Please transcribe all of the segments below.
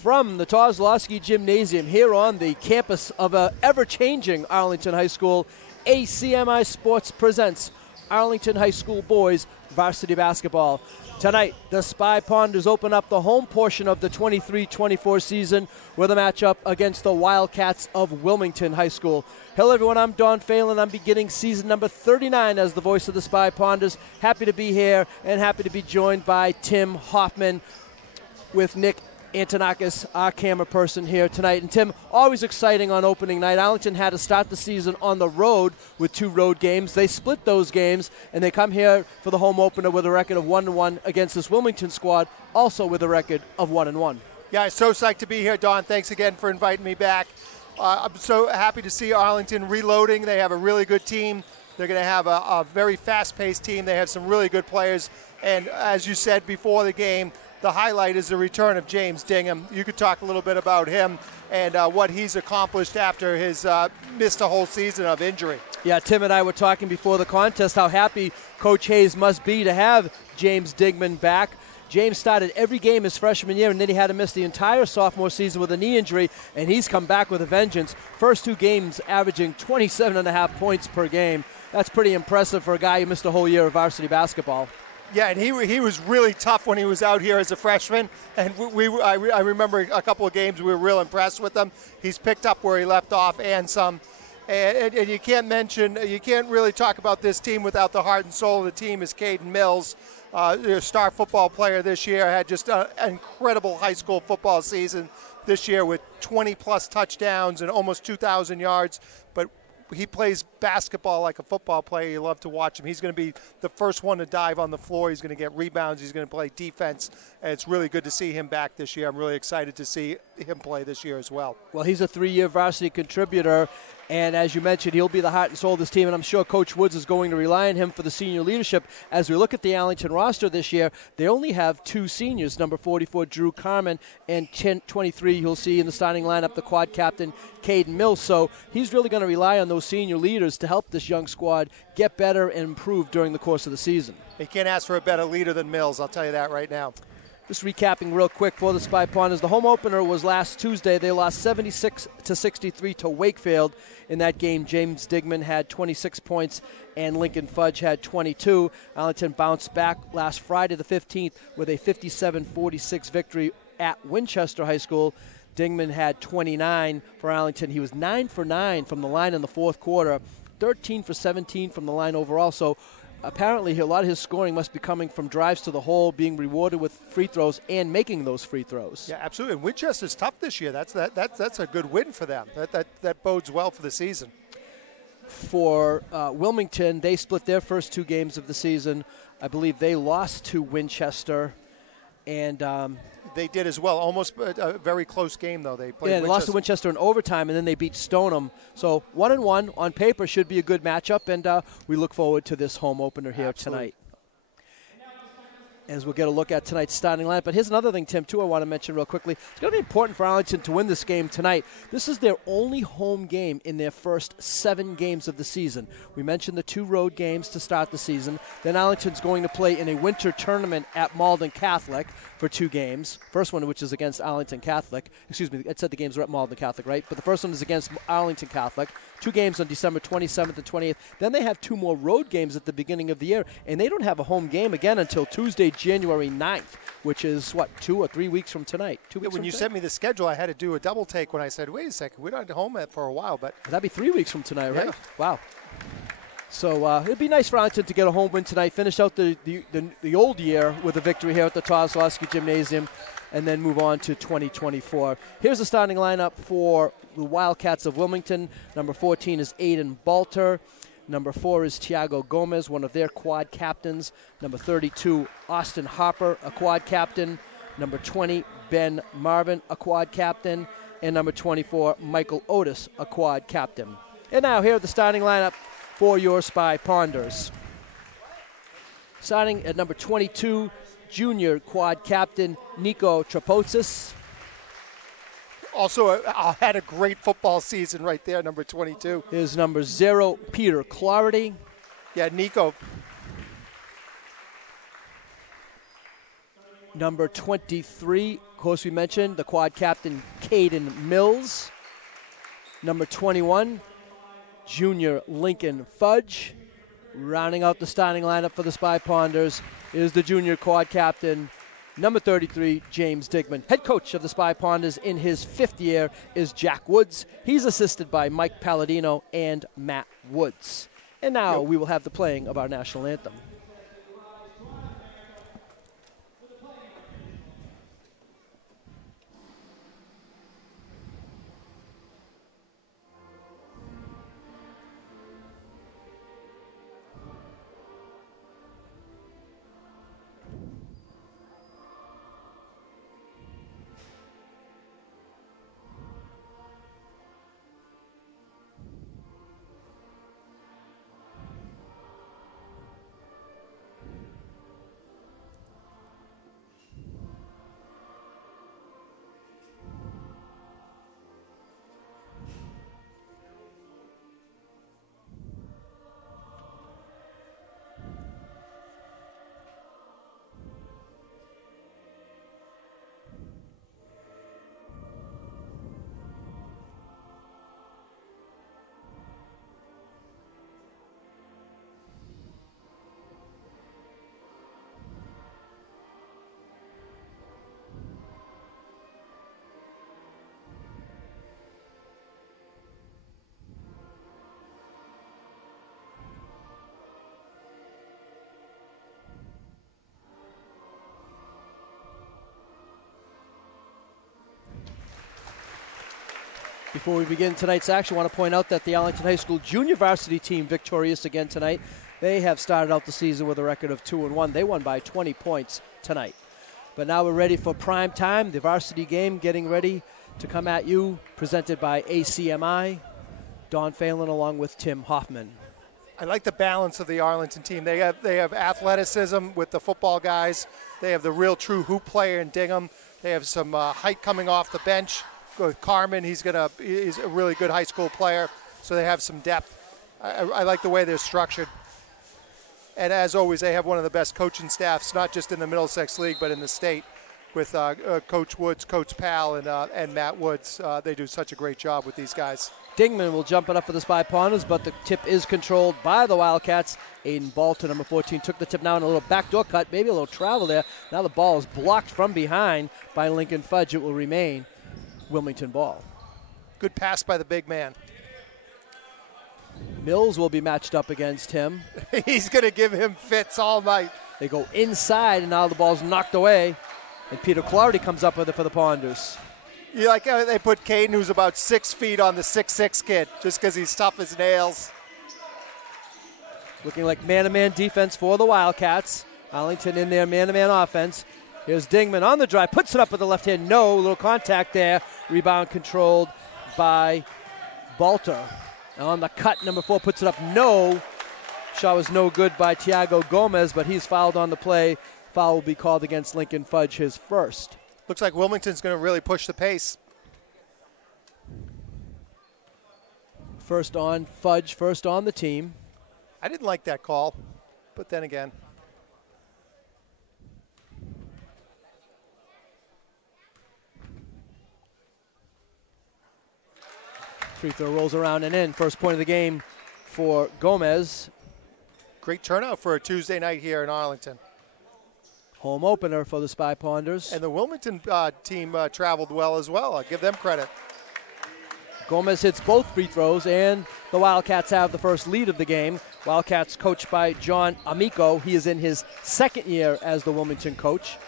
From the Kozlowski Gymnasium here on the campus of a ever-changing Arlington High School, ACMi Sports presents Arlington High School boys varsity basketball. Tonight, the Spy Ponders open up the home portion of the 23-24 season with a matchup against the Wildcats of Wilmington High School. Hello everyone, I'm Don Phelan. I'm beginning season number 39 as the voice of the Spy Ponders. Happy to be here and happy to be joined by Tim Hoffman with Nick Antonakis, our camera person here tonight. And Tim, always exciting on opening night. Arlington had to start the season on the road with 2 road games. They split those games, and they come here for the home opener with a record of 1-1 against this Wilmington squad, also with a record of 1-1. Yeah, I'm so psyched to be here, Don. Thanks again for inviting me back. I'm so happy to see Arlington reloading. They have a really good team. They're going to have a very fast-paced team. They have some really good players. And as you said before the game, the highlight is the return of James Dingham. You could talk a little bit about him and what he's accomplished after his missed a whole season of injury. Yeah, Tim and I were talking before the contest how happy Coach Hayes must be to have James Dingham back. James started every game his freshman year, and then he had to miss the entire sophomore season with a knee injury, and he's come back with a vengeance. First 2 games averaging 27.5 points per game. That's pretty impressive for a guy who missed a whole year of varsity basketball. Yeah, and he was really tough when he was out here as a freshman, and I remember a couple of games we were real impressed with him. He's picked up where he left off and some. And you can't really talk about this team without the heart and soul of the team is Caden Mills, a star football player this year, had just an incredible high school football season this year with 20-plus touchdowns and almost 2,000 yards. But he plays basketball like a football player. You love to watch him. He's going to be the first one to dive on the floor. He's going to get rebounds. He's going to play defense. And it's really good to see him back this year. I'm really excited to see him play this year as well. Well, he's a 3-year varsity contributor. And as you mentioned, he'll be the heart and soul of this team, and I'm sure Coach Woods is going to rely on him for the senior leadership. As we look at the Arlington roster this year, they only have 2 seniors, number 44, Drew Carmen, and 23, you'll see in the starting lineup, the quad captain, Caden Mills. So he's really going to rely on those senior leaders to help this young squad get better and improve during the course of the season. He can't ask for a better leader than Mills, I'll tell you that right now. Just recapping real quick for the Spy Ponders. The home opener was last Tuesday. They lost 76-63 to Wakefield. In that game, James Dingham had 26 points and Lincoln Fudge had 22. Arlington bounced back last Friday the 15th with a 57-46 victory at Winchester High School. Dingham had 29 for Arlington. He was 9 for 9 from the line in the fourth quarter, 13 for 17 from the line overall. So apparently, a lot of his scoring must be coming from drives to the hole, being rewarded with free throws, and making those free throws. Yeah, absolutely. And Winchester's tough this year. That's a good win for them. That bodes well for the season. For Wilmington, they split their first 2 games of the season. I believe they lost to Winchester, and they did as well. Almost a very close game, though. They played. Yeah, they lost to Winchester in overtime, and then they beat Stoneham. So 1-1 on paper should be a good matchup, and we look forward to this home opener here tonight. As we'll get a look at tonight's starting lineup. But here's another thing, Tim, too, I want to mention real quickly. It's going to be important for Arlington to win this game tonight. This is their only home game in their first 7 games of the season. We mentioned the 2 road games to start the season. Then Arlington's going to play in a winter tournament at Malden Catholic for 2 games. First one, which is against Arlington Catholic. Excuse me, I said the games were at Malden Catholic, right? But the first one is against Arlington Catholic. 2 games on December 27th and 28th. Then they have 2 more road games at the beginning of the year, and they don't have a home game again until Tuesday, January 9th, which is, 2 or 3 weeks from tonight? 2 weeks when you sent me the schedule, I had to do a double take when I said, wait a second, we're not home for a while. But that'd be 3 weeks from tonight, right? Yeah. Wow. So it'd be nice for Arlington to get a home win tonight, finish out the old year with a victory here at the Kozlowski Gymnasium, and then move on to 2024. Here's the starting lineup for the Wildcats of Wilmington. Number 14 is Aiden Balter. Number 4 is Tiago Gomez, one of their quad captains. Number 32, Austin Harper, a quad captain. Number 20, Ben Marvin, a quad captain. And number 24, Michael Otis, a quad captain. And now here are the starting lineup for your Spy Ponders. Starting at number 22, junior quad captain Nico Trapotsis. Also had a great football season right there, number 22. His number 0, Peter Clarity. Yeah, Nico. Number 23, of course we mentioned, the quad captain, Caden Mills. Number 21, junior Lincoln Fudge. Rounding out the starting lineup for the Spy Ponders is the junior quad captain, number 33, James Digman. Head coach of the Spy Ponders in his 5th year is Jack Woods. He's assisted by Mike Palladino and Matt Woods. And now we will have the playing of our national anthem. Before we begin tonight's action, I want to point out that the Arlington High School junior varsity team victorious again tonight. They have started out the season with a record of 2-1. They won by 20 points tonight. But now we're ready for prime time, the varsity game getting ready to come at you, presented by ACMi. Don Phelan along with Tim Hoffman. I like the balance of the Arlington team. They have athleticism with the football guys. They have the real true hoop player in Dingham. They have some height coming off the bench. With Carmen, he's a really good high school player, so they have some depth. I like the way they're structured. And as always, they have one of the best coaching staffs, not just in the Middlesex League, but in the state, with Coach Woods, Coach Pal, and Matt Woods. They do such a great job with these guys. Dingman will jump it up for the Spy Ponders, but the tip is controlled by the Wildcats. Aiden Balter, number 14, took the tip now in a little backdoor cut, maybe a little travel there. Now the ball is blocked from behind by Lincoln Fudge. It will remain Wilmington ball. Good pass by the big man. Mills will be matched up against him. He's going to give him fits all night. They go inside, and now the ball's knocked away. And Peter Clardy comes up with it for the Ponders. You like how they put Caden, who's about 6 feet, on the 6'6" kid, just because he's tough as nails. Looking like man-to-man defense for the Wildcats. Arlington in their man-to-man offense. Here's Dingman on the drive, puts it up with the left hand. No, little contact there. Rebound controlled by Balter. On the cut, number 4 puts it up. No. Shot was no good by Tiago Gomez, but he's fouled on the play. Foul will be called against Lincoln Fudge, his first. Looks like Wilmington's going to really push the pace. First on Fudge, first on the team. I didn't like that call, but then again. Free throw rolls around and in. First point of the game for Gomez. Great turnout for a Tuesday night here in Arlington. Home opener for the Spy Ponders. And the Wilmington team traveled well as well. I'll give them credit. Gomez hits both free throws, and the Wildcats have the first lead of the game. Wildcats coached by John Amico. He is in his 2nd year as the Wilmington coach.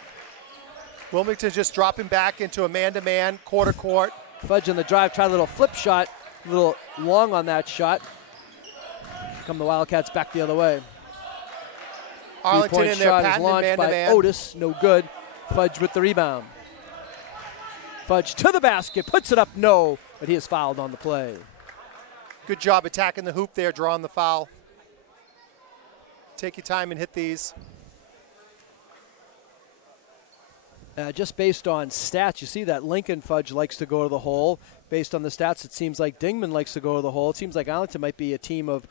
Wilmington just dropping back into a man-to-man, quarter court. Fudge on the drive, tried a little flip shot, a little long on that shot. Come the Wildcats back the other way. Arlington in their shot is patented launched by man-to-man. Otis, no good. Fudge with the rebound. Fudge to the basket, puts it up, no, but he is fouled on the play. Good job attacking the hoop there, drawing the foul. Take your time and hit these. Just based on stats, you see that Lincoln Fudge likes to go to the hole. Based on the stats, it seems like Dingman likes to go to the hole. It seems like Arlington might be a team of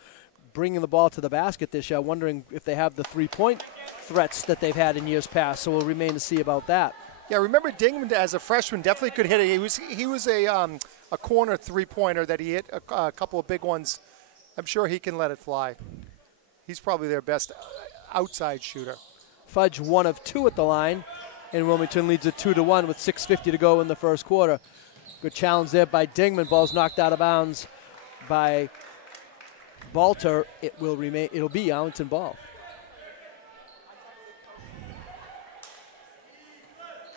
bringing the ball to the basket this year. Wondering if they have the three-point threats that they've had in years past. So we'll remain to see about that. Yeah, remember Dingman as a freshman definitely could hit it. He was a corner three-pointer that he hit a couple of big ones. I'm sure he can let it fly. He's probably their best outside shooter. Fudge 1 of 2 at the line, and Wilmington leads it 2-1 with 6:50 to go in the first quarter. Good challenge there by Dingman. Ball's knocked out of bounds by Balter. It'll be Arlington ball.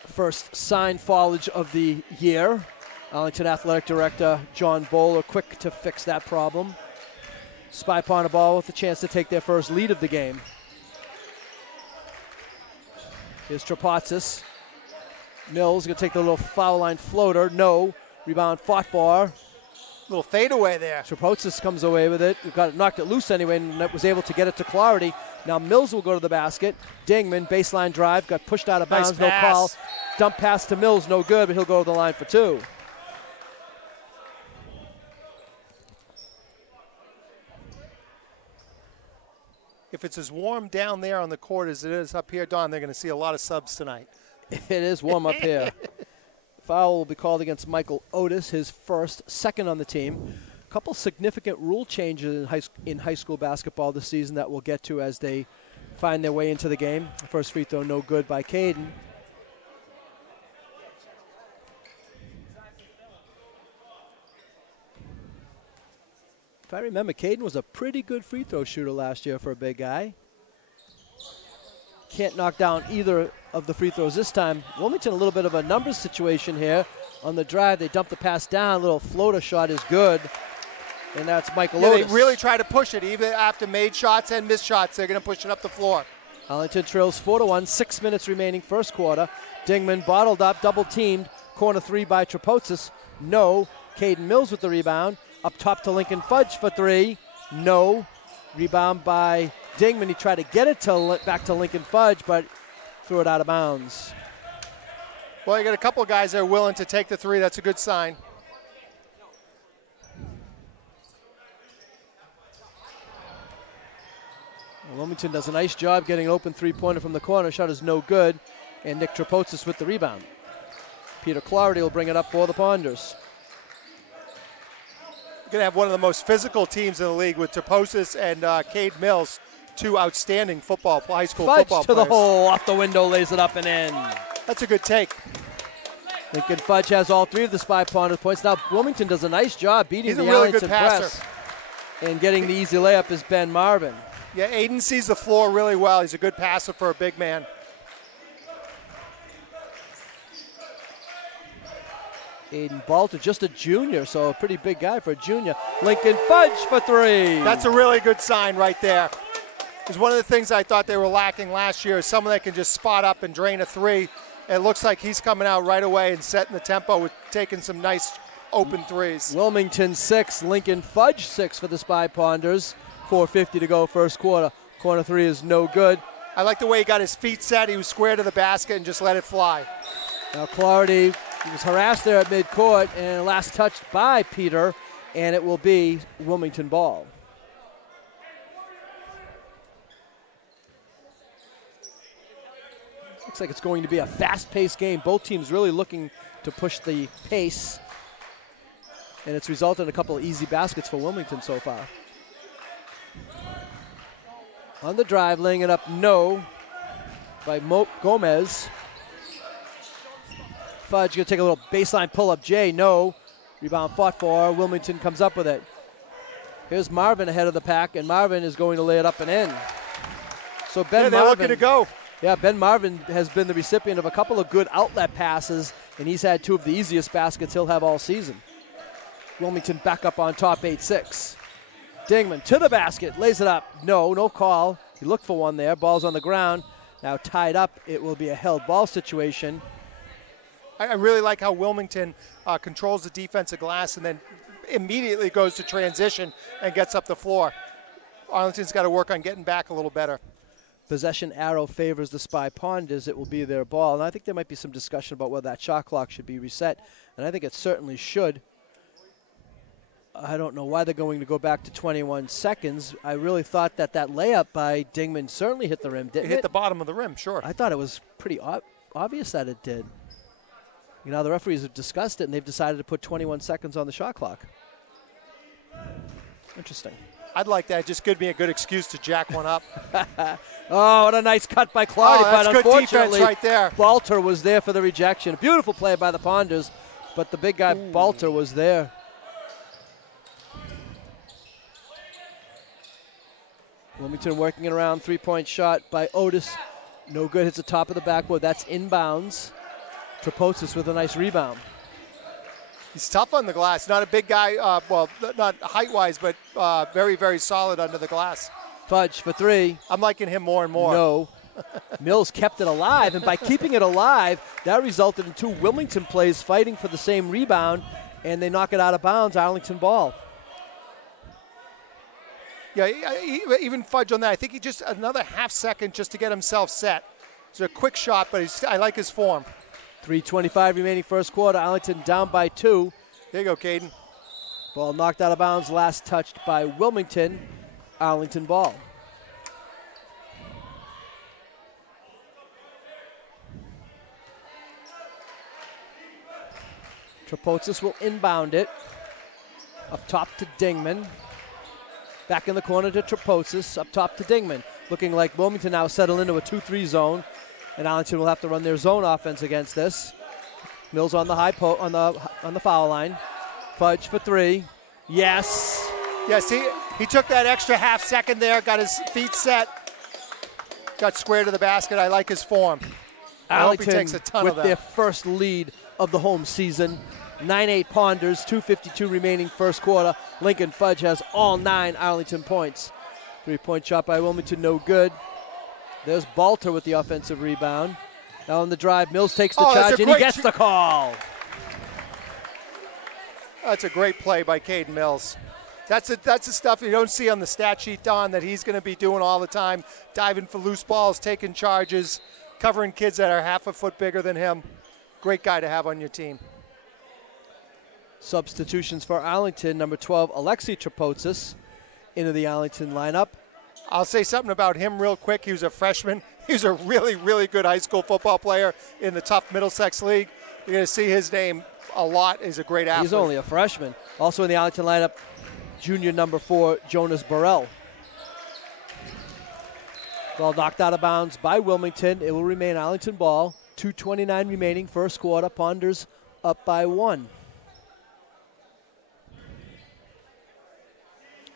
First signed foulage of the year. Arlington Athletic Director John Bowler quick to fix that problem. Spy Ponder ball with a chance to take their first lead of the game. Here's Trapotsis. Mills going to take the little foul line floater. No. Rebound fought for. Little fadeaway there. Trapotsis comes away with it. Knocked it loose anyway and was able to get it to Clarity. Now Mills will go to the basket. Dingman, baseline drive, got pushed out of bounds, no call. Dump pass to Mills, no good, but he'll go to the line for 2. If it's as warm down there on the court as it is up here, Don, they're going to see a lot of subs tonight. It is warm up here. Foul will be called against Michael Otis, his second on the team. A couple significant rule changes in high school basketball this season that we'll get to as they find their way into the game. The first free throw, no good by Caden. If I remember, Caden was a pretty good free throw shooter last year for a big guy. Can't knock down either of the free throws this time. Wilmington a little bit of a numbers situation here. On the drive, they dump the pass down. Little floater shot is good. And that's Michael Otis. They really try to push it. Even after made shots and missed shots, they're going to push it up the floor. Arlington trails 4-1, 6 minutes remaining first quarter. Dingman bottled up, double teamed. Corner 3 by Trapotsis. No. Caden Mills with the rebound. Up top to Lincoln Fudge for 3. No. Rebound by Dingman. He tried to get it back to Lincoln Fudge, but threw it out of bounds. Well, you got a couple of guys that are willing to take the 3. That's a good sign. Wilmington does a nice job getting an open three-pointer from the corner. Shot is no good, and Nick Trapotsis with the rebound. Peter Clarity will bring it up for the Ponders. Going to have one of the most physical teams in the league with Trapotsis and Cade Mills, 2 outstanding high school Fudge football to players. The hole, off the window, lays it up and in. That's a good take. Lincoln Fudge has all 3 of the Spy Ponder points. Now Wilmington does a nice job beating the really Arlington good passer. press. And getting the easy layup is Ben Marvin. Yeah, Aiden sees the floor really well. He's a good passer for a big man. Aiden Balter, just a junior, so a pretty big guy for a junior. Lincoln Fudge for 3. That's a really good sign right there. Because one of the things I thought they were lacking last year is someone that can just spot up and drain a 3. It looks like he's coming out right away and setting the tempo with taking some nice open 3s. Wilmington 6, Lincoln Fudge 6 for the Spy Ponders. 4:50 to go first quarter. Corner 3 is no good. I like the way he got his feet set. He was square to the basket and just let it fly. Now Clarity was harassed there at midcourt, and last touched by Peter, and it will be Wilmington ball. Looks like it's going to be a fast-paced game. Both teams really looking to push the pace, and it's resulted in a couple of easy baskets for Wilmington so far. On the drive, laying it up, no, by Gomez. Fudge going to take a little baseline pull-up. Jay, no. Rebound fought for. Wilmington comes up with it. Here's Marvin ahead of the pack, and Marvin is going to lay it up and in. So Ben they're Marvin, looking to go. Yeah, Ben Marvin has been the recipient of a couple of good outlet passes, and he's had 2 of the easiest baskets he'll have all season. Wilmington back up on top, 8-6. Dingman to the basket, lays it up. No call. He looked for one there. Ball's on the ground. Now tied up. It will be a held ball situation. I really like how Wilmington controls the defensive glass and then immediately goes to transition and gets up the floor. Arlington's got to work on getting back a little better. Possession arrow favors the Spy Ponders. It will be their ball. And I think there might be some discussion about whether that shot clock should be reset. And I think it certainly should. I don't know why they're going to go back to 21 seconds. I really thought that layup by Dingman certainly hit the rim, didn't it? It hit the bottom of the rim, sure. I thought it was pretty obvious that it did. You know, the referees have discussed it, and they've decided to put 21 seconds on the shot clock. Interesting. I'd like that. Just give me a good excuse to jack one up. Oh, what a nice cut by Cloudy. That's but good unfortunately, defense right there. Balter was there for the rejection. Beautiful play by the Ponders, but the big guy, Balter, was there. Wilmington working it around. Three-point shot by Otis. No good. Hits the top of the backboard. That's inbounds. Traposis with a nice rebound. He's tough on the glass. Not a big guy, well, not height-wise, but very, very solid under the glass. Fudge for three. I'm liking him more and more. No. Mills kept it alive, and by keeping it alive, that resulted in two Wilmington plays fighting for the same rebound, and they knock it out of bounds, Arlington ball. Yeah, even Fudge on that. I think he just another half second just to get himself set. It's a quick shot, but I like his form. 3:25 remaining first quarter. Arlington down by 2. There you go, Caden. Ball knocked out of bounds, last touched by Wilmington. Arlington ball. Traposis will inbound it. Up top to Dingman. Back in the corner to Traposis. Up top to Dingman. Looking like Wilmington now settle into a 2-3 zone. And Arlington will have to run their zone offense against this. Mills on the on the foul line. Fudge for three. Yes. Yes, he took that extra half second there, got his feet set, got square to the basket. I like his form. I hope he takes a ton with of that. Their first lead of the home season. 9-8 Ponders, 2:52 remaining first quarter. Lincoln Fudge has all 9 Arlington points. 3-point shot by Wilmington, no good. There's Balter with the offensive rebound. Now on the drive, Mills takes the charge, and he gets the call. That's a great play by Caden Mills. That's the stuff you don't see on the stat sheet, Don, that he's going to be doing all the time. Diving for loose balls, taking charges, covering kids that are half a foot bigger than him. Great guy to have on your team. Substitutions for Arlington. Number 12, Alexei Traposis into the Arlington lineup. I'll say something about him real quick. He was a freshman. He was a really, really good high school football player in the tough Middlesex League. You're going to see his name a lot. He's a great athlete. He's only a freshman. Also in the Arlington lineup, junior number 4, Jonas Burrell. Ball knocked out of bounds by Wilmington. It will remain Arlington ball. 2:29 remaining first quarter. Ponders up by 1.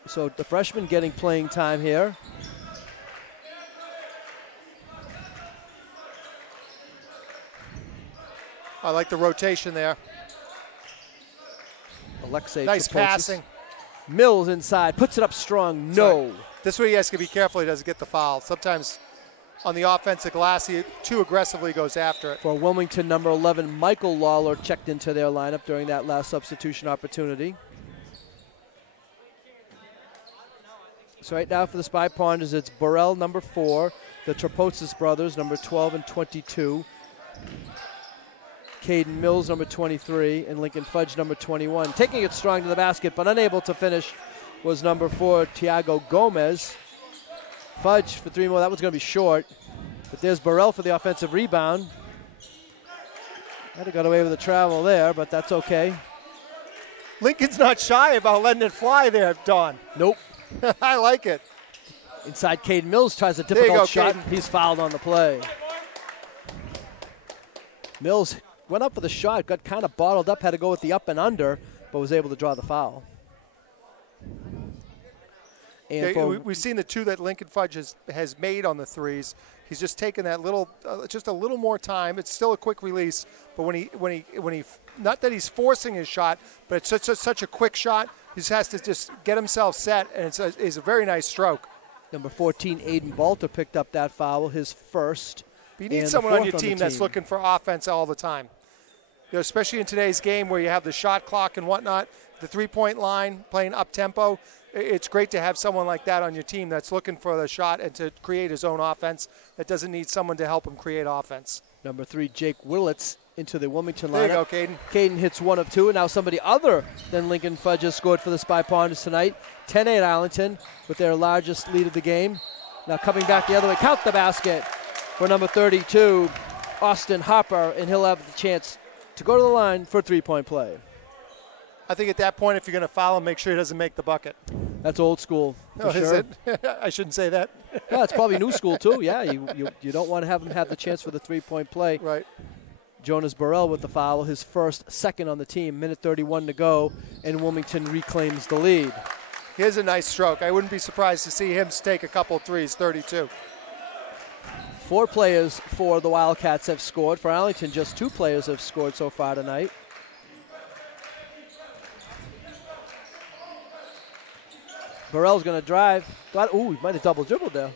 So the freshman getting playing time here. I like the rotation there. Alexei nice Traposis. Passing. Mills inside, puts it up strong, no. This way he has to be careful he doesn't get the foul. Sometimes on the offensive glass, he too aggressively goes after it. For Wilmington, number 11, Michael Lawler checked into their lineup during that last substitution opportunity. So right now for the Spy Ponders, it's Burrell, number 4, the Traposis brothers, number 12 and 22, Caden Mills, number 23, and Lincoln Fudge, number 21. Taking it strong to the basket, but unable to finish was number 4, Tiago Gomez. Fudge for 3 more. That one's going to be short. But there's Burrell for the offensive rebound. Might have got away with the travel there, but that's okay. Lincoln's not shy about letting it fly there, Don. Nope. I like it. Inside, Caden Mills tries a difficult shot. Caden. He's fouled on the play. Mills went up for the shot, got kind of bottled up, had to go with the up and under, but was able to draw the foul. And we've seen the 2 that Lincoln Fudge has made on the threes. He's just taken that little, just a little more time. It's still a quick release, but when he, not that he's forcing his shot, but it's such a quick shot. He just has to just get himself set, and it's a very nice stroke. Number 14, Aiden Balter picked up that foul, his first. But you need someone on your team that's looking for offense all the time. You know, especially in today's game where you have the shot clock and whatnot, the three-point line, playing up-tempo. It's great to have someone like that on your team that's looking for the shot and to create his own offense, that doesn't need someone to help him create offense. Number 3, Jake Willits into the Wilmington lineup. There you go, Caden. Caden hits 1 of 2, and now somebody other than Lincoln Fudge has scored for the Spy Ponders tonight. 10-8 Arlington with their largest lead of the game. Now coming back the other way, count the basket for number 32, Austin Harper, and he'll have the chance to go to the line for a 3-point play. I think at that point, if you're going to foul him, make sure he doesn't make the bucket. That's old school. Oh, sure. Is it? I shouldn't say that. Yeah, it's probably new school too. Yeah, you don't want to have him have the chance for the 3-point play. Right. Jonas Burrell with the foul, his second on the team. Minute 31 to go, and Wilmington reclaims the lead. Here's a nice stroke. I wouldn't be surprised to see him take a couple threes. 32. 4 players for the Wildcats have scored. For Arlington, just 2 players have scored so far tonight. Burrell's going to drive. Ooh, he might have double dribbled there.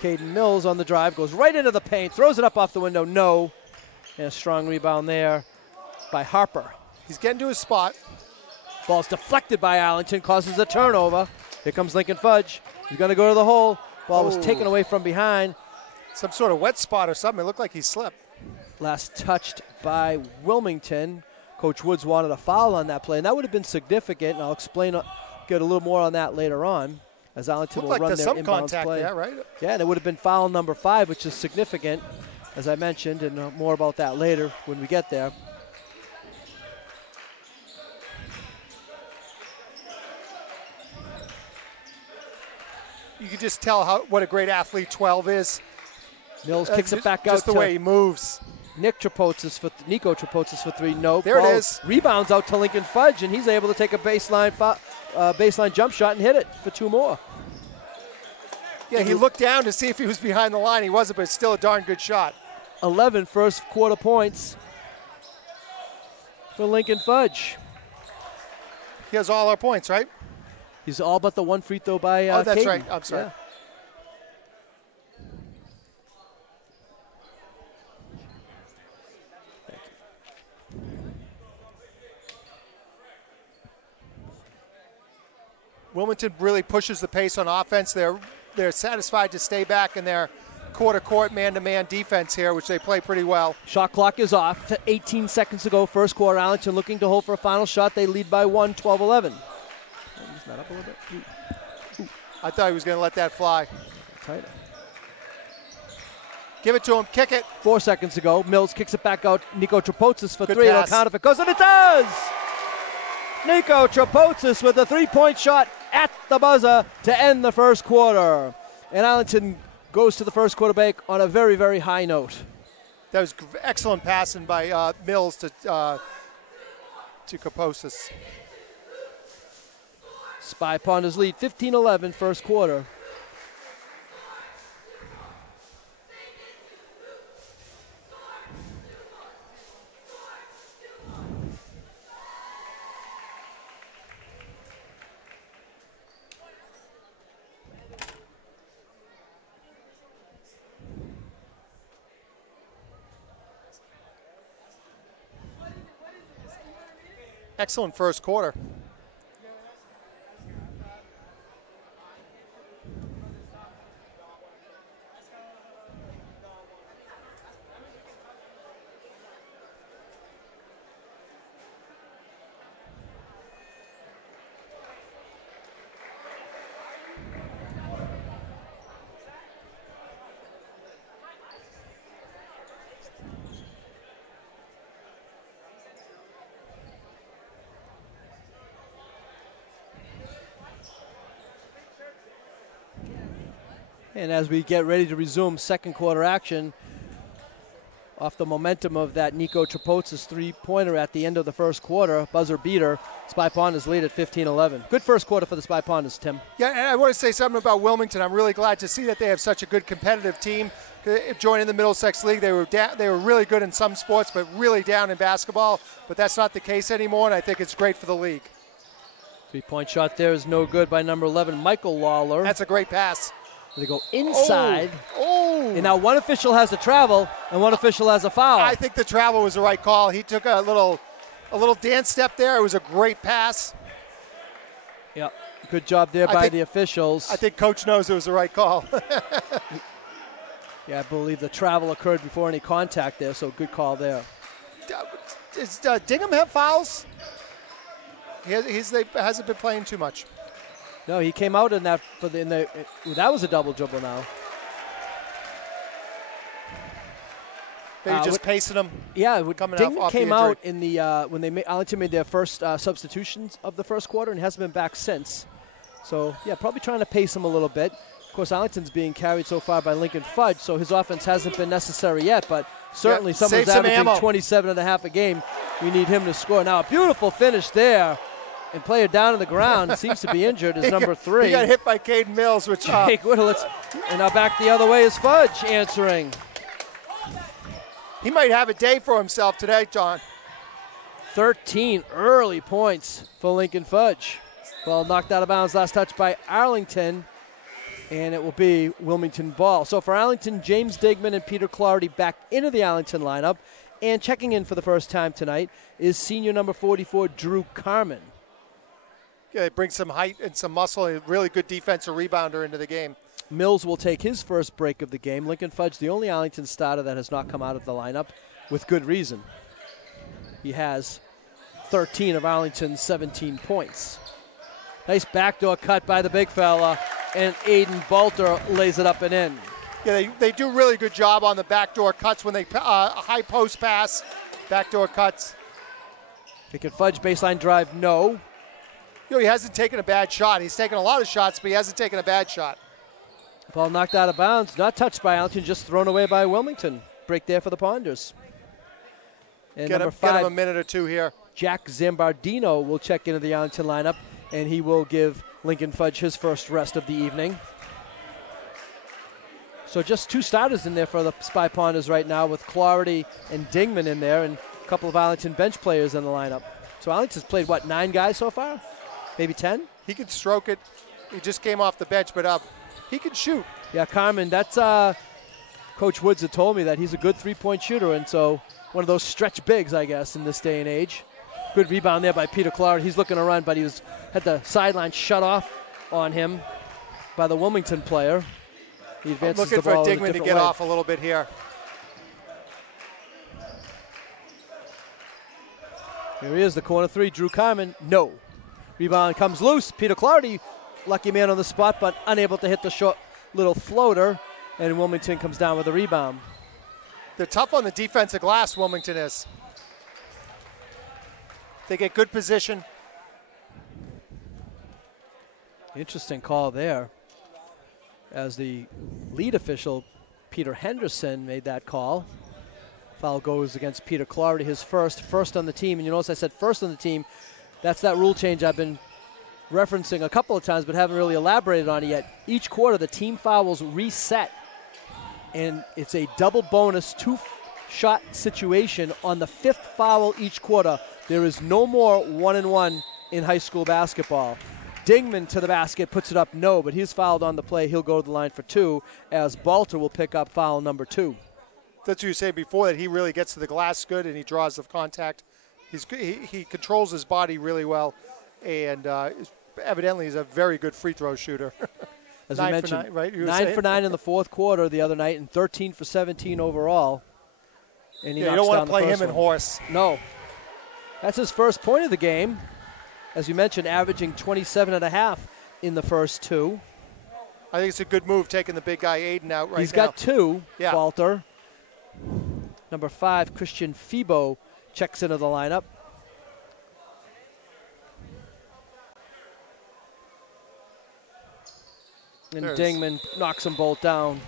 Caden Mills on the drive, goes right into the paint, throws it up off the window, no. And a strong rebound there by Harper. He's getting to his spot. Ball's deflected by Arlington, causes a turnover. Here comes Lincoln Fudge. He's going to go to the hole. Ball was taken away from behind. Some sort of wet spot or something. It looked like he slipped. Last touched by Wilmington. Coach Woods wanted a foul on that play, and that would have been significant, and I'll get a little more on that later on, as Arlington will run their inbounds contact play. There, right? Yeah, and it would have been foul number 5, which is significant, as I mentioned, and more about that later when we get there. You can just tell what a great athlete 12 is. Mills kicks it back out. Just the way he moves. Nico Trapotsis for 3. No. There it is. Rebounds out to Lincoln Fudge, and he's able to take a baseline jump shot and hit it for 2 more. Yeah, he looked down to see if he was behind the line. He wasn't, but it's still a darn good shot. 11 first quarter points for Lincoln Fudge. He has all our points, right? He's all but the 1 free throw by Oh, that's Caden. right. I'm sorry. Yeah. Wilmington really pushes the pace on offense. They're satisfied to stay back in their court-to-court, man-to-man defense here, which they play pretty well. Shot clock is off. 18 seconds to go, first quarter. Arlington looking to hold for a final shot. They lead by 1, 12-11. He's not up a little bit. Ooh. I thought he was going to let that fly. Tighter. Give it to him. Kick it. 4 seconds to go. Mills kicks it back out. Nico Trapotsis for Good 3. It'll pass. count if it goes, and it does! Nico Trapotsis with a 3-point shot at the buzzer to end the first quarter. And Arlington goes to the first quarter break on a very, very high note. That was excellent passing by Mills to Trapotsis. Spy Ponders lead 15-11 first quarter. Excellent first quarter. And as we get ready to resume second quarter action, off the momentum of that Nico Trapotsis 3-pointer at the end of the first quarter, buzzer beater, Spy Ponders lead at 15-11. Good first quarter for the Spy Ponders, Tim. Yeah, and I want to say something about Wilmington. I'm really glad to see that they have such a good competitive team. Joining the Middlesex League, they were really good in some sports, but really down in basketball. But that's not the case anymore, and I think it's great for the league. 3-point shot there is no good by number 11, Michael Lawler. That's a great pass. They go inside. Oh. And now one official has a travel and one official has a foul. I think the travel was the right call. He took a little dance step there. It was a great pass. Yep. Good job there by the officials. I think Coach knows it was the right call. Yeah, I believe the travel occurred before any contact there, so good call there. Does Dingham have fouls? He hasn't been playing too much. No, he came out in that that was a double dribble now. Maybe just pacing him. Yeah, Dingham came out in the when Arlington made their first substitutions of the first quarter and hasn't been back since. So yeah, probably trying to pace him a little bit. Of course, Arlington's being carried so far by Lincoln Fudge, so his offense hasn't been necessary yet. But certainly, someone's averaging 27 and a half a game. We need him to score now. A beautiful finish there. And player down on the ground seems to be injured is number 3. He got hit by Caden Mills, which Jake Whittlitz. And now back the other way is Fudge answering. He might have a day for himself today, John. 13 early points for Lincoln Fudge. Ball knocked out of bounds, last touch by Arlington, and it will be Wilmington ball. So for Arlington, James Digman and Peter Clardy back into the Arlington lineup, and checking in for the first time tonight is senior number 44, Drew Carmen. Yeah, they bring some height and some muscle and a really good defensive rebounder into the game. Mills will take his first break of the game. Lincoln Fudge, the only Arlington starter that has not come out of the lineup, with good reason. He has 13 of Arlington's 17 points. Nice backdoor cut by the big fella, and Aiden Balter lays it up and in. Yeah, they do a really good job on the backdoor cuts when they high post pass, backdoor cuts. Lincoln Fudge baseline drive, no. He hasn't taken a bad shot. He's taken a lot of shots, but he hasn't taken a bad shot. Ball knocked out of bounds, not touched by Arlington, just thrown away by Wilmington. Break there for the Ponders. And get number 5, get him a minute or two here. Jack Zambardino will check into the Arlington lineup, and he will give Lincoln Fudge his first rest of the evening. So just 2 starters in there for the Spy Ponders right now, with Clardy and Dingman in there, and a couple of Arlington bench players in the lineup. So Arlington's played, 9 guys so far? Maybe 10? He could stroke it. He just came off the bench, but he can shoot. Yeah, Carmen, that's Coach Woods had told me that he's a good 3-point shooter, and so one of those stretch bigs, I guess, in this day and age. Good rebound there by Peter Clardy. He's looking to run, but he had the sideline shut off on him by the Wilmington player. He advances looking the ball for Digman to get way. off a little bit here. Here he is, the corner 3, Drew Carmen, no. Rebound comes loose. Peter Clardy, lucky man on the spot, but unable to hit the short little floater, and Wilmington comes down with a rebound. They're tough on the defensive glass, Wilmington is. They get good position. Interesting call there, as the lead official, Peter Henderson, made that call. Foul goes against Peter Clardy, his first on the team. And you notice I said first on the team. That's that rule change I've been referencing a couple of times but haven't really elaborated on it yet. Each quarter, the team fouls reset, and it's a double bonus 2-shot situation on the 5th foul each quarter. There is no more 1-and-1 in high school basketball. Dingman to the basket, puts it up, no, but he's fouled on the play. He'll go to the line for 2, as Balter will pick up foul number 2. That's what you said before, that he really gets to the glass good and he draws the contact. He controls his body really well, and evidently he's a very good free throw shooter. As we mentioned, 9, right? 9 for 9 in the 4th quarter the other night, and 13 for 17 overall. And you don't want to play him in horse. No. That's his first point of the game. As you mentioned, averaging 27.5 in the first 2. I think it's a good move taking the big guy Aiden out right now. He's got 2, yeah. Balter. Number 5, Christian Febo, checks into the lineup. And Dingman knocks them both down.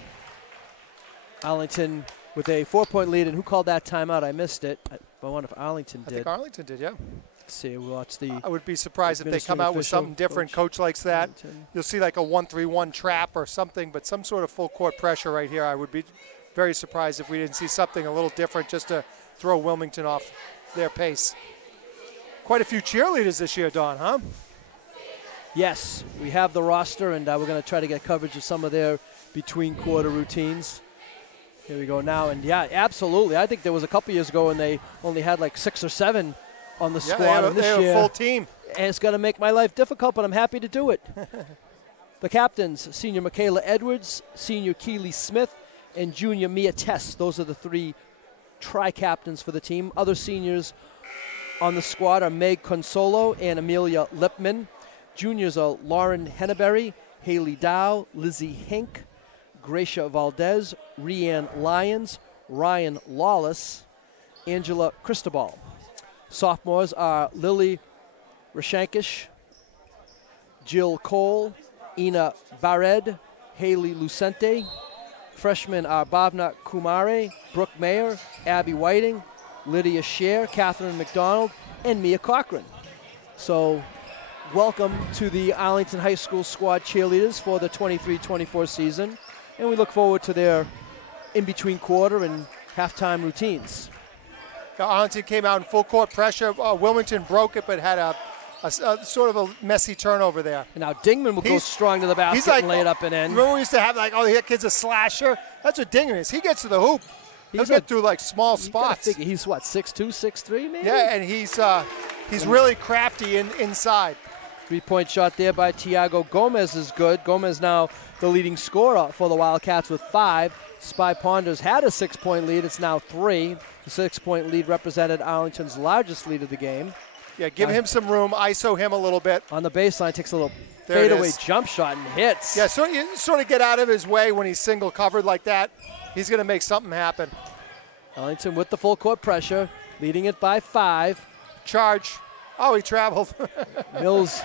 Arlington with a 4-point lead. And who called that timeout? I missed it. I wonder if Arlington did. I think Arlington did, yeah. Let's see. We'll watch the. I would be surprised if they come out with something different. Coach likes that. Arlington. You'll see like a 1-3-1 trap or something, but some sort of full court pressure right here. I would be very surprised if we didn't see something a little different just to throw Wilmington off their pace. Quite a few cheerleaders this year, Don, huh? Yes, we have the roster, and we're going to try to get coverage of some of their between-quarter routines. Here we go now, and yeah, absolutely. I think there was a couple years ago when they only had like 6 or 7 on the squad. They have a full team. And it's going to make my life difficult, but I'm happy to do it. The captains, senior Michaela Edwards, senior Keely Smith, and junior Mia Tess. Those are the three tri-captains for the team. Other seniors on the squad are Meg Consolo and Amelia Lipman. Juniors are Lauren Henneberry, Haley Dow, Lizzie Hink, Gracia Valdez, Rianne Lyons, Ryan Lawless, Angela Cristobal. Sophomores are Lily Rashankish, Jill Cole, Ina Bared, Haley Lucente. Freshmen are Bhavna Kumare, Brooke Mayer, Abby Whiting, Lydia Scher, Catherine McDonald, and Mia Cochran. So welcome to the Arlington High School squad cheerleaders for the 23-24 season, and we look forward to their in-between quarter and halftime routines. Arlington came out in full court pressure. Wilmington broke it, but had a sort of a messy turnover there. And now Dingman will go strong to the basket and lay it up and in. Remember we used to have that kid's a slasher? That's what Dingman is. He gets to the hoop. He'll get through like small spots. He's what, 6'2", 6'3", maybe? Yeah, and he's really crafty inside. Three-point shot there by Tiago Gomez is good. Gomez now the leading scorer for the Wildcats with 5. Spy Ponders had a 6-point lead. It's now 3. The 6-point lead represented Arlington's largest lead of the game. Yeah, give him some room, ISO him a little bit. On the baseline, takes a little fadeaway jump shot and hits. Yeah, so you sort of get out of his way when he's single covered like that. He's going to make something happen. Arlington with the full court pressure, leading it by 5. Charge. Oh, he traveled. Mills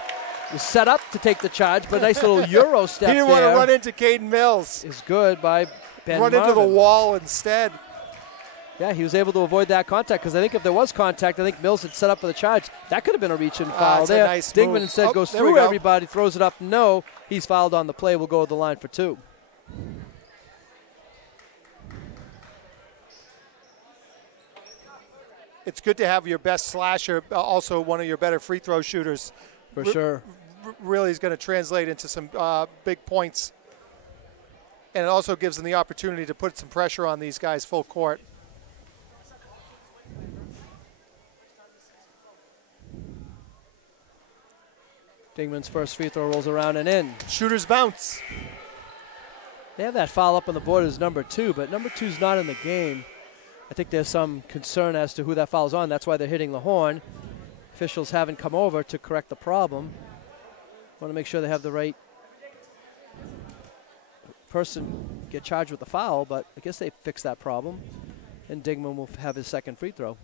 was set up to take the charge, but a nice little Euro step there. He didn't want to run into Caden Mills. Is good by Ben Run Marvin. into the wall instead. Yeah, he was able to avoid that contact because I think if there was contact, I think Mills had set up for the charge. That could have been a reach-in foul there. Nice Dingman move. instead goes through everybody, throws it up. No, he's fouled on the play. We'll go to the line for 2. It's good to have your best slasher, also one of your better free throw shooters. For sure. Really is going to translate into some big points. And it also gives them the opportunity to put some pressure on these guys full court. Dingman's first free throw rolls around and in. Shooter's bounce. They have that foul up on the board as number 2, but number 2's not in the game. I think there's some concern as to who that foul's on. That's why they're hitting the horn. Officials haven't come over to correct the problem. Want to make sure they have the right person get charged with the foul, but I guess they fixed that problem. And Dingman will have his second free throw.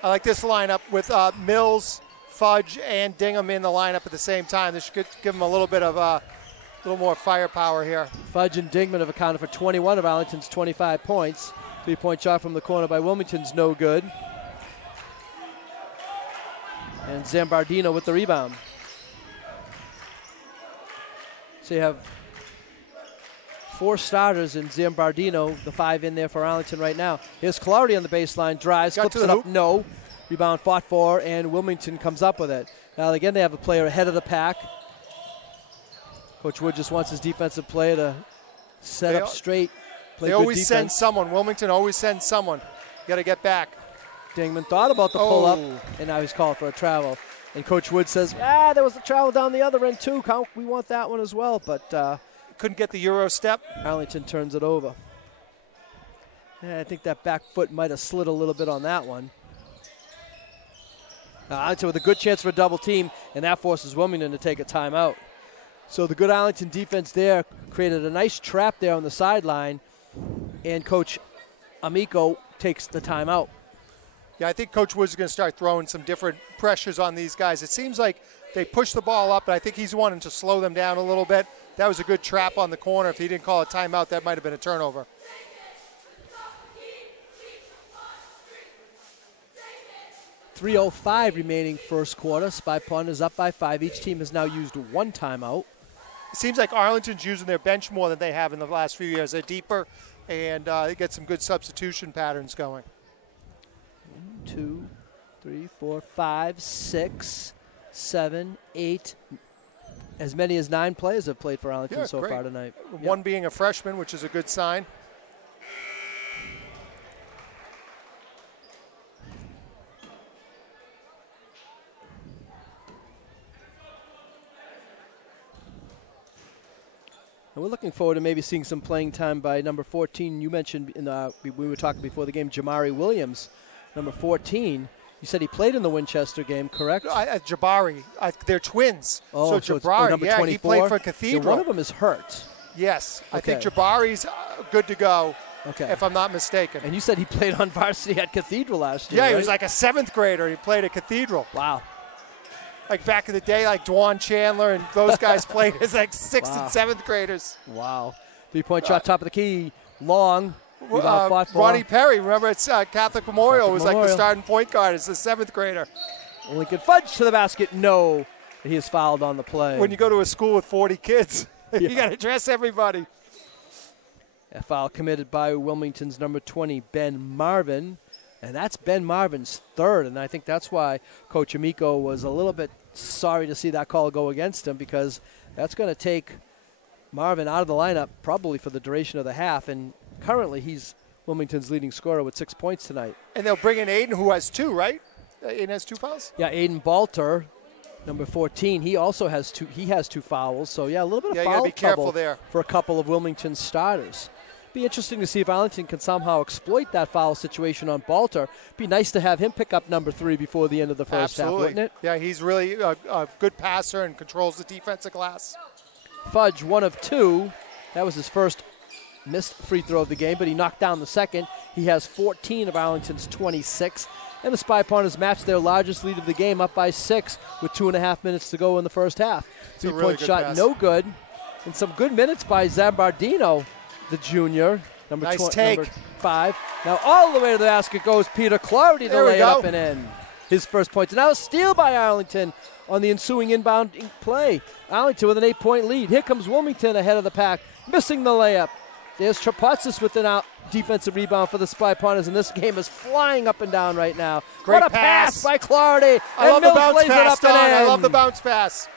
I like this lineup with Mills, Fudge, and Dingham in the lineup at the same time. This should give them a little bit of a little more firepower here. Fudge and Dingman have accounted for 21 of Arlington's 25 points. 3-point shot from the corner by Wilmington's no good. And Zambardino with the rebound. So you have 4 starters in Zambardino, the 5 in there for Arlington right now. Here's Clardy on the baseline, drives, flips it up, no. Rebound fought for, and Wilmington comes up with it. Now again, they have a player ahead of the pack. Coach Wood just wants his defensive player to set up straight. They always send someone. Wilmington always sends someone. Got to get back. Dingman thought about the pull-up, and now he's called for a travel. And Coach Wood says, there was a travel down the other end too. We want that one as well, but couldn't get the Euro step. Arlington turns it over. I think that back foot might have slid a little bit on that one. Arlington with a good chance for a double team, and that forces Wilmington to take a timeout. So the good Arlington defense there created a nice trap there on the sideline, and Coach Amico takes the timeout. Yeah, I think Coach Woods is going to start throwing some different pressures on these guys. It seems like they push the ball up, but I think he's wanting to slow them down a little bit. That was a good trap on the corner. If he didn't call a timeout, that might have been a turnover. .305 remaining first quarter. Spy Pond is up by 5. Each team has now used 1 timeout. It seems like Arlington's using their bench more than they have in the last few years. They're deeper, and they get some good substitution patterns going. 1, 2, 3, 4, 5, 6, 7, 8. As many as 9 players have played for Arlington so far tonight. One being a freshman, which is a good sign. And we're looking forward to maybe seeing some playing time by number 14. You mentioned we were talking before the game, Jamari Williams, number 14. You said he played in the Winchester game, correct? Jabari. They're twins. Oh, so Jabari, number yeah, 24? he played for Cathedral. Yeah, one of them is hurt. Yes. Okay. I think Jabari's good to go, okay, if I'm not mistaken. And you said he played on varsity at Cathedral last year, Yeah, right? he was like a 7th grader. He played at Cathedral. Wow. Like back in the day, like Dwan Chandler and those guys played as like 6th and 7th graders. Wow. 3-point shot, top of the key, long. Ronnie Perry, remember it's Catholic Memorial, was like the Memorial. starting point guard as a 7th grader. Lincoln Fudge to the basket, no. He is fouled on the play. When you go to a school with 40 kids, Yeah. you got to dress everybody. A foul committed by Wilmington's number 20, Ben Marvin. And that's Ben Marvin's third, and I think that's why Coach Amico was a little bit sorry to see that call go against him, because that's going to take Marvin out of the lineup probably for the duration of the half, and currently he's Wilmington's leading scorer with 6 points tonight. And they'll bring in Aiden, who has 2, right? Aiden has 2 fouls? Yeah, Aiden Balter, number 14, he also has 2. He has 2 fouls, so yeah, a little bit of you gotta foul be careful trouble there for a couple of Wilmington starters. Be interesting to see if Arlington can somehow exploit that foul situation on Balter. Be nice to have him pick up number 3 before the end of the first half, wouldn't it? Yeah, he's really a good passer and controls the defensive glass. Fudge, 1 of 2. That was his first missed free throw of the game, but he knocked down the second. He has 14 of Arlington's 26. And the Spy Pointers matched their largest lead of the game, up by 6 with 2.5 minutes to go in the first half. 3-point really shot, pass. no good. And some good minutes by Zambardino, the junior, number Nice take. number 5. Now all the way to the basket goes Peter Clardy to There we lay it go. up and in. His first points. Now a steal by Arlington on the ensuing inbound play. Arlington with an 8-point lead. Here comes Wilmington ahead of the pack, missing the layup. There's Trapotsis with an defensive rebound for the Spy Pointers, and this game is flying up and down right now. Great what a pass by Clardy. I love the Mills bounce lays it pass, up and Don. I in. love the bounce pass.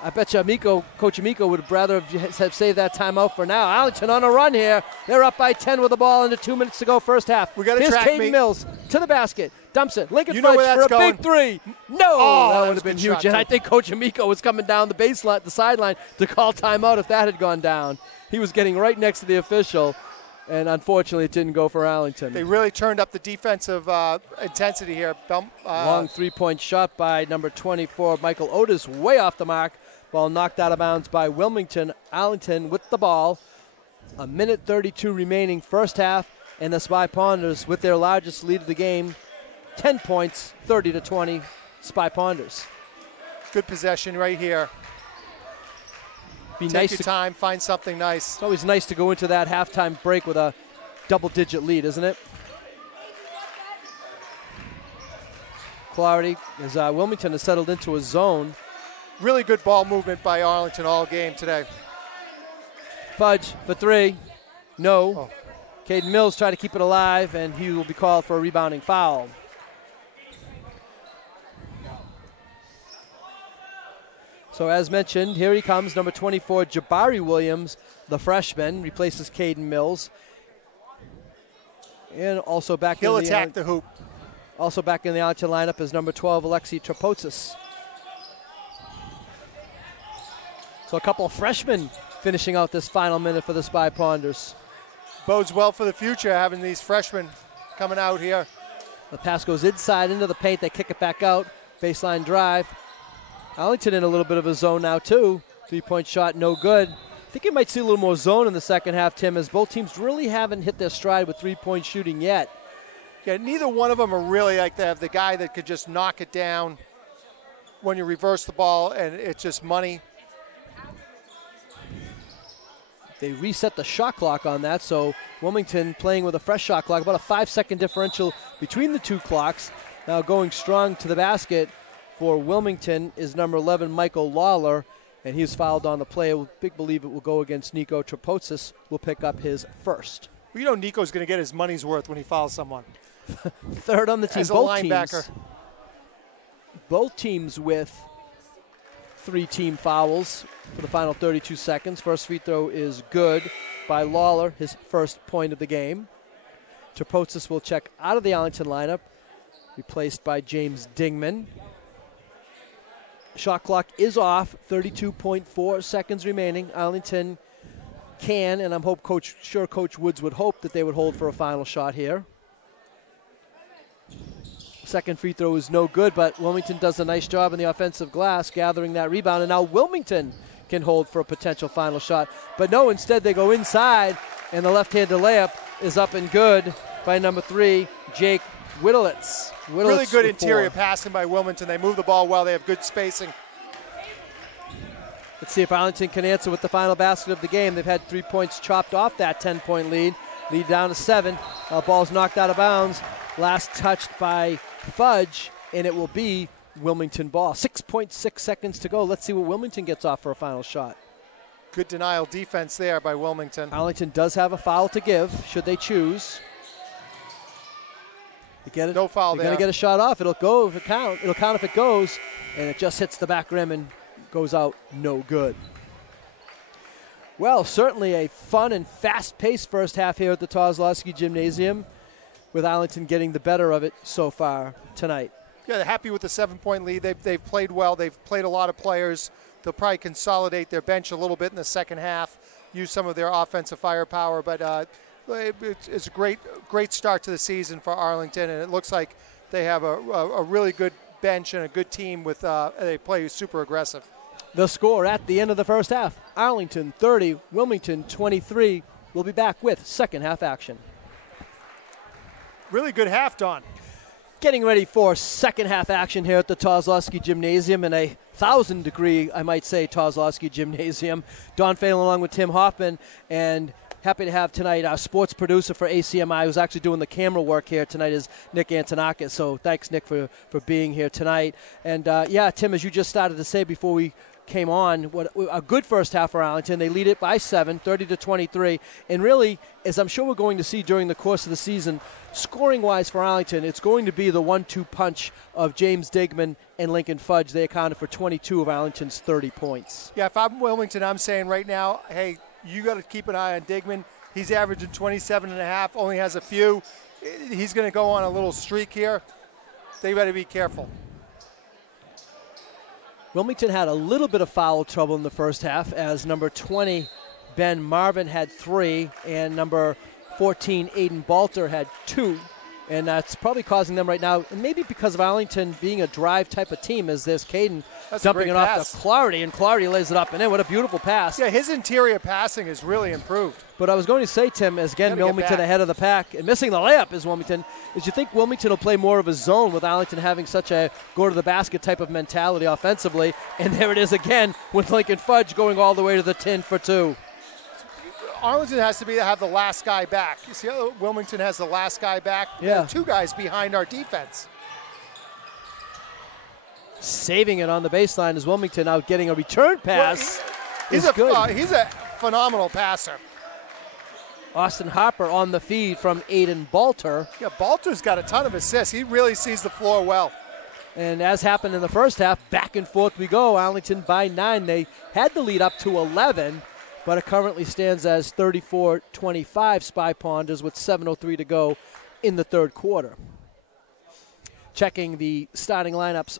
I bet you Coach Amico would rather have saved that timeout for now. Arlington on a run here. They're up by 10 with the ball under 2 minutes to go first half. We gotta Here's track Caden me. Mills to the basket. Dumps it. Lincoln You know Fudge where for a that's big 3. No! Oh, that that would was have been a good huge. shot, And I too. think Coach Amico was coming down the sideline to call timeout if that had gone down. He was getting right next to the official, and unfortunately it didn't go for Arlington. They really turned up the defensive intensity here. Long 3-point shot by number 24, Michael Otis, way off the mark. Ball knocked out of bounds by Wilmington. Arlington with the ball. 1:32 remaining first half, and the Spy Pointers with their largest lead of the game, 10 points, 30-20, Spy Pointers. Good possession right here. Be Take nice your to, time, find something nice. It's always nice to go into that halftime break with a double-digit lead, isn't it? Clarity, as Wilmington has settled into a zone. Really good ball movement by Arlington all game today. Fudge for 3. No. Oh. Caden Mills tried to keep it alive, and he will be called for a rebounding foul. So as mentioned, here he comes, number 24, Jabari Williams, the freshman, replaces Caden Mills. And also back He'll in the attack the hoop. Also back in the Arlington lineup is number 12, Alexi Trapotsis. So a couple of freshmen finishing out this final minute for the Spy Pointers. Bodes well for the future having these freshmen coming out here. The pass goes inside into the paint. They kick it back out. Baseline drive. Arlington in a little bit of a zone now, too. 3-point shot, no good. I think you might see a little more zone in the second half, Tim, as both teams really haven't hit their stride with 3-point shooting yet. Yeah, neither one of them are really like they have the guy that could just knock it down when you reverse the ball and it's just money. They reset the shot clock on that, so Wilmington playing with a fresh shot clock, about a 5-second differential between the two clocks. Now going strong to the basket for Wilmington is number 11, Michael Lawler, and he's fouled on the play. I big believe it will go against Nico Trapotsis, will pick up his first. Well, you know Nico's going to get his money's worth when he fouls someone. Third on the team. As a linebacker. Both teams with 3 team fouls for the final 32 seconds. First free throw is good by Lawler, his first point of the game. Trapotsis will check out of the Arlington lineup, replaced by James Dingman. Shot clock is off, 32.4 seconds remaining. Arlington can, and I'm sure Coach Woods would hope that they would hold for a final shot here. Second free throw is no good, but Wilmington does a nice job in the offensive glass gathering that rebound, and now Wilmington can hold for a potential final shot. But no, instead they go inside, and the left-handed layup is up and good by number 3, Jake Whittlitz. Really good interior passing by Wilmington. They move the ball well. They have good spacing. Let's see if Arlington can answer with the final basket of the game. They've had 3 points chopped off that 10-point lead. Lead down to 7. Ball's knocked out of bounds. Last touched by Fudge, and it will be Wilmington ball. 6.6 seconds to go. Let's see what Wilmington gets off for a final shot. Good denial defense there by Wilmington. Arlington does have a foul to give, should they choose. Get it? No foul there. They're going to get a shot off. It'll go if it count. It'll count if it goes, and it just hits the back rim and goes out no good. Well, certainly a fun and fast-paced first half here at the Kozlowski Gymnasium, with Arlington getting the better of it so far tonight. Yeah, they're happy with the 7-point lead. They've played well. They've played a lot of players. They'll probably consolidate their bench a little bit in the second half, use some of their offensive firepower, but it's a great start to the season for Arlington, and it looks like they have a really good bench and a good team with they play super aggressive. The score at the end of the first half, Arlington 30, Wilmington 23. We'll be back with second half action. Really good half, Don. Getting ready for second half action here at the Kozlowski Gymnasium in a 1,000-degree, I might say, Kozlowski Gymnasium. Don Phelan along with Tim Hoffman, and happy to have tonight our sports producer for ACMi, who's actually doing the camera work here tonight, is Nick Antonakis. So thanks, Nick, for being here tonight. And, yeah, Tim, as you just started to say before we came on, what a good first half for Arlington. They lead it by 7, 30-23. And really, as I'm sure we're going to see during the course of the season, scoring-wise for Arlington, it's going to be the 1-2 punch of James Digman and Lincoln Fudge. They accounted for 22 of Arlington's 30 points. Yeah, if I'm Wilmington, I'm saying right now, hey, you got to keep an eye on Digman. He's averaging 27.5, only has a few. He's going to go on a little streak here. They better be careful. Wilmington had a little bit of foul trouble in the first half, as number 20, Ben Marvin, had 3, and number 14, Aiden Balter, had 2. And that's probably causing them right now, and maybe because of Arlington being a drive type of team, as there's Caden dumping it off to Clardy, and Clardy lays it up and in. What a beautiful pass. Yeah, his interior passing has really improved. But I was going to say, Tim, as again, Wilmington ahead of the pack, and missing the layup is Wilmington, is you think Wilmington will play more of a zone with Arlington having such a go-to-the-basket type of mentality offensively, and there it is again with Lincoln Fudge going all the way to the tin for 2. Arlington has to have the last guy back. You see how Wilmington has the last guy back? Yeah. There are 2 guys behind our defense. Saving it on the baseline is Wilmington, now getting a return pass. Well, he's a phenomenal passer. Austin Harper on the feed from Aiden Balter. Yeah, Balter's got a ton of assists. He really sees the floor well. And as happened in the first half, back and forth we go. Arlington by 9. They had the lead up to 11. But it currently stands as 34-25 Spy Ponders with 7:03 to go in the third quarter. Checking the starting lineups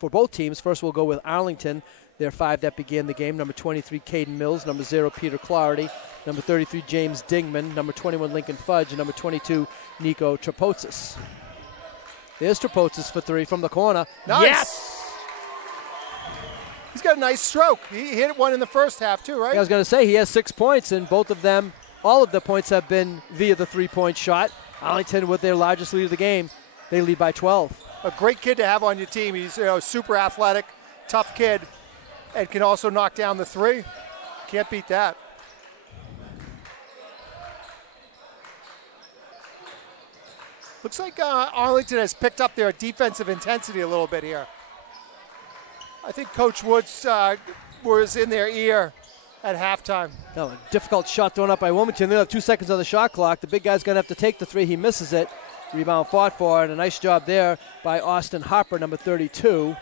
for both teams. First we'll go with Arlington. Their 5 that began the game. Number 23, Caden Mills. Number 0, Peter Clardy. Number 33, James Dingman. Number 21, Lincoln Fudge. And number 22, Nico Trapotsis. There's Trapotsis for 3 from the corner. Nice. Yes! He's got a nice stroke. He hit one in the first half too, right? Yeah, I was going to say, he has 6 points, and both of them, all of the points have been via the 3-point shot. Arlington, with their largest lead of the game, they lead by 12. A great kid to have on your team. He's super athletic, tough kid, and can also knock down the 3. Can't beat that. Looks like Arlington has picked up their defensive intensity a little bit here. I think Coach Woods was in their ear at halftime. No, a difficult shot thrown up by Wilmington. They have 2 seconds on the shot clock. The big guy's going to have to take the 3. He misses it. Rebound fought for, and a nice job there by Austin Harper, number 32.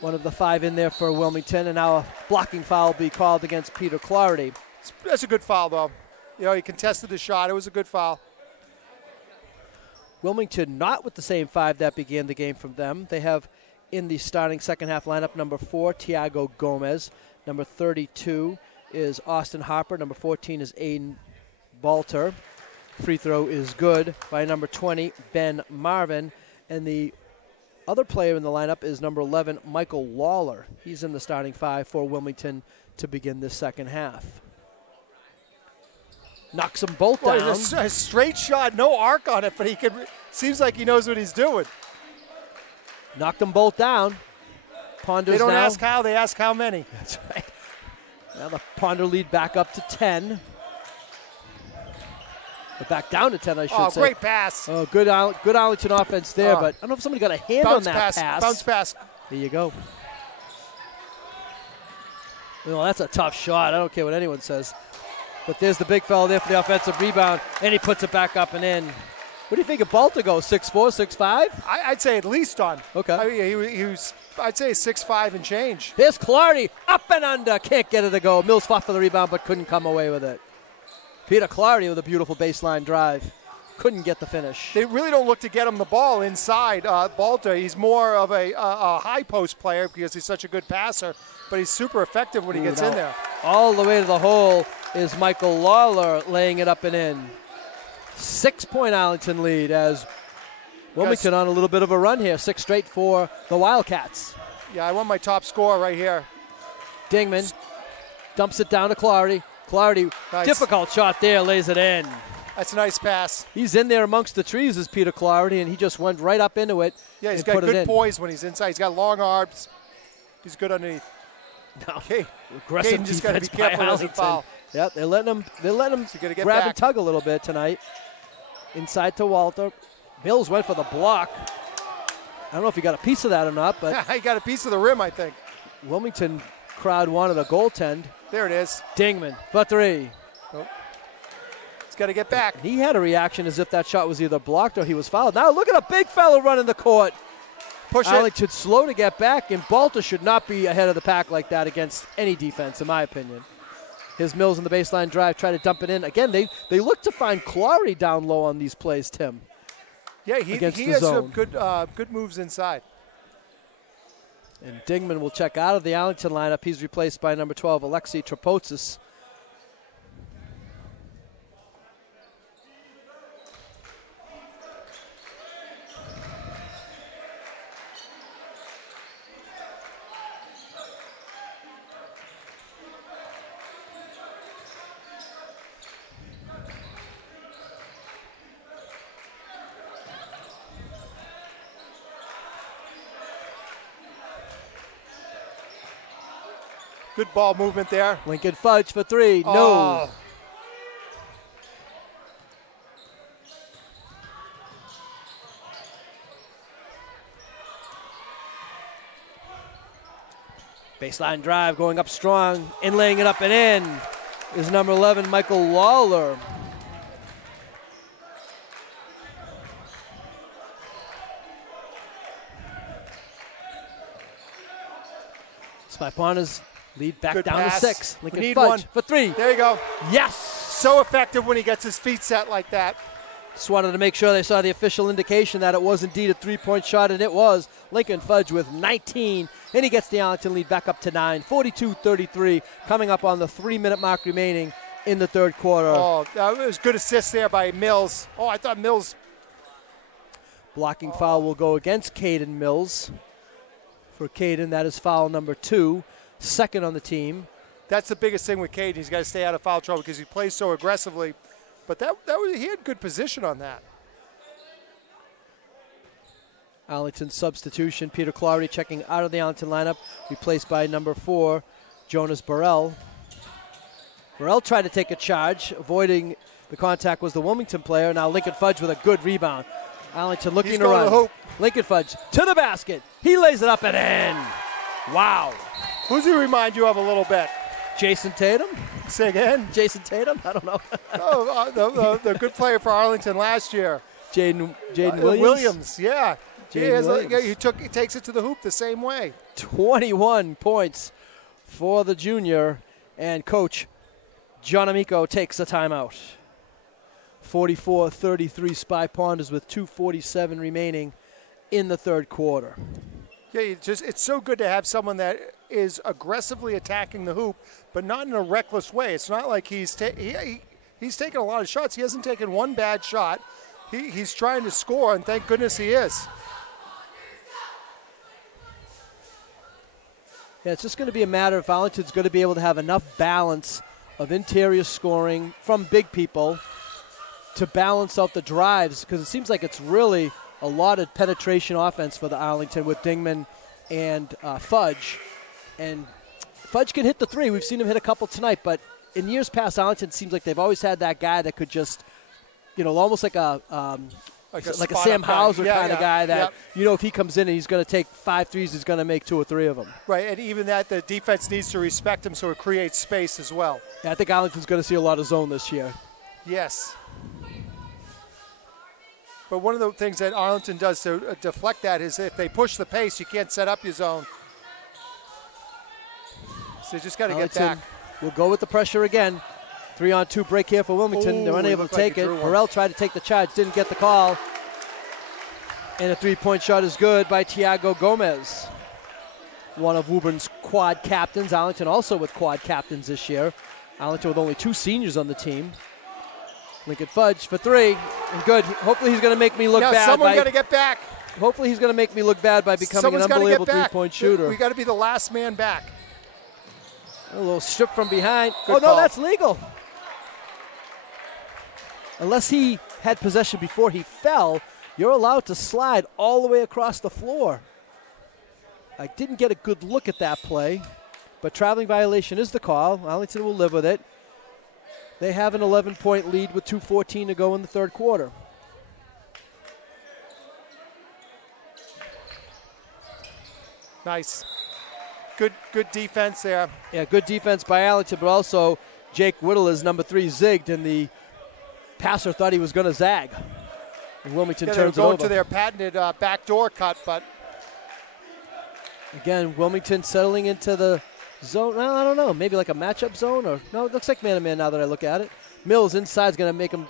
One of the 5 in there for Wilmington, and now a blocking foul will be called against Peter Clardy. That's a good foul, though. You know, he contested the shot. It was a good foul. Wilmington not with the same 5 that began the game from them. They have in the starting second half lineup number 4, Tiago Gomez, number 32, is Austin Harper. Number 14 is Aiden Balter. Free throw is good by number 20, Ben Marvin. And the other player in the lineup is number 11, Michael Lawler. He's in the starting five for Wilmington to begin this second half. Knocks them both down. A straight shot, no arc on it, but seems like he knows what he's doing. Knocked them both down. Ponders they don't now, ask how, they ask how many. That's right. Now the Ponder lead back up to 10. Or back down to 10, I should say. Oh, great pass. Oh, good Arlington offense there, but I don't know if somebody got a hand on that pass. Bounce pass. There you go. Well, that's a tough shot. I don't care what anyone says. But there's the big fella there for the offensive rebound, and he puts it back up and in. What do you think of Balter goes, 6'4", 6'5"? I'd say at least on. Okay. I mean, he was, I'd say 6'5" and change. Here's Clardy, up and under, can't get it to go. Mills fought for the rebound but couldn't come away with it. Peter Clardy with a beautiful baseline drive. Couldn't get the finish. They really don't look to get him the ball inside. Balter, he's more of a high post player because he's such a good passer, but he's super effective when he gets in there. All the way to the hole is Michael Lawler laying it up and in. 6-point Arlington lead as Wilmington on a little bit of a run here. 6 straight for the Wildcats. Yeah, I want my top scorer right here. Dingman dumps it down to Clardy. Clardy, nice. Difficult shot there, lays it in. That's a nice pass. He's in there amongst the trees as Peter Clardy, and he just went right up into it. Yeah, he's got good poise when he's inside. He's got long arms. He's good underneath. No. Okay. Aggressive just got to be careful by as he foul. Yep, they're letting him so grab back. and tug a little bit tonight. Inside to Walter. Mills went for the block. I don't know if he got a piece of that or not, but he got a piece of the rim, I think. Wilmington crowd wanted a goaltend. There it is. Dingman for 3. Nope. He's got to get back. He had a reaction as if that shot was either blocked or he was fouled. Now look at a big fellow running the court. Arlington slow to get back, and Balter should not be ahead of the pack like that against any defense, in my opinion. Here's Mills in the baseline drive, try to dump it in. Again, they look to find Clardy down low on these plays, Tim. Yeah, he has some good moves inside. And Dingman will check out of the Arlington lineup. He's replaced by number 12, Alexei Trapotsis. Good ball movement there. Lincoln Fudge for 3. Oh. No. Baseline drive going up strong and laying it up and in is number 11, Michael Lawler. Spy Ponders lead back good down pass. to 6. Lincoln Fudge one for 3. There you go. Yes. So effective when he gets his feet set like that. Just wanted to make sure they saw the official indication that it was indeed a 3-point shot, and it was. Lincoln Fudge with 19, and he gets the Arlington lead back up to 9. 42-33, coming up on the 3-minute mark remaining in the third quarter. Oh, that was good assist there by Mills. Oh, I thought Mills. Blocking foul will go against Caden Mills. For Caden, that is foul number 2, second on the team. That's the biggest thing with Caden. He's got to stay out of foul trouble because he plays so aggressively. But he had good position on that. Arlington substitution. Peter Clardy checking out of the Arlington lineup, replaced by number 4, Jonas Burrell. Burrell tried to take a charge, avoiding the contact was the Wilmington player. Now Lincoln Fudge with a good rebound. Arlington looking to run. To the hoop. Lincoln Fudge to the basket. He lays it up and in. Wow. Who's he remind you of a little bit? Jason Tatum? Say again? Jason Tatum? I don't know. The good player for Arlington last year. Jaden Williams? Williams, yeah. Williams. He takes it to the hoop the same way. 21 points for the junior, and Coach John Amico takes a timeout. 44-33 Spy Ponders with 2:47 remaining in the third quarter. Yeah, it's so good to have someone that is aggressively attacking the hoop, but not in a reckless way. It's not like he's taken a lot of shots. He hasn't taken one bad shot. He's trying to score, and thank goodness he is. Yeah, it's just going to be a matter of Arlington's going to be able to have enough balance of interior scoring from big people to balance out the drives, because it seems like it's really a lot of penetration offense for the Arlington with Dingman and Fudge. And Fudge can hit the three. We've seen him hit a couple tonight, but in years past, Arlington seems like they've always had that guy that could just, almost like a Sam Hauser kind of guy that, if he comes in and he's going to take 5 threes, he's going to make 2 or 3 of them. Right, and even that, the defense needs to respect him so it creates space as well. Yeah, I think Arlington's going to see a lot of zone this year. Yes. But one of the things that Arlington does to deflect that is if they push the pace, you can't set up your zone. So you just got to get back. We'll go with the pressure again. 3-on-2 break here for Wilmington. They're unable to take it. Burrell tried to take the charge, didn't get the call. And a 3-point shot is good by Tiago Gomez, one of Woburn's quad captains. Arlington also with quad captains this year. Arlington with only 2 seniors on the team. Lincoln Fudge for 3, and good. Hopefully he's going to make me look bad. Someone got to get back. Hopefully he's going to make me look bad by becoming an unbelievable 3-point shooter. We got to be the last man back. A little strip from behind. Good call. No, that's legal. Unless he had possession before he fell, you're allowed to slide all the way across the floor. I didn't get a good look at that play, but traveling violation is the call. Arlington will live with it. They have an 11-point lead with 2:14 to go in the third quarter. Nice. Good defense there. Yeah, good defense by Arlington, but also Jake Whittle is number 3 zigged, and the passer thought he was going to zag. And Wilmington turns it over. Going to their patented backdoor cut, but again, Wilmington settling into the zone. Well, I don't know. Maybe like a matchup zone, or no? It looks like man-to-man now that I look at it. Mills inside is going to make him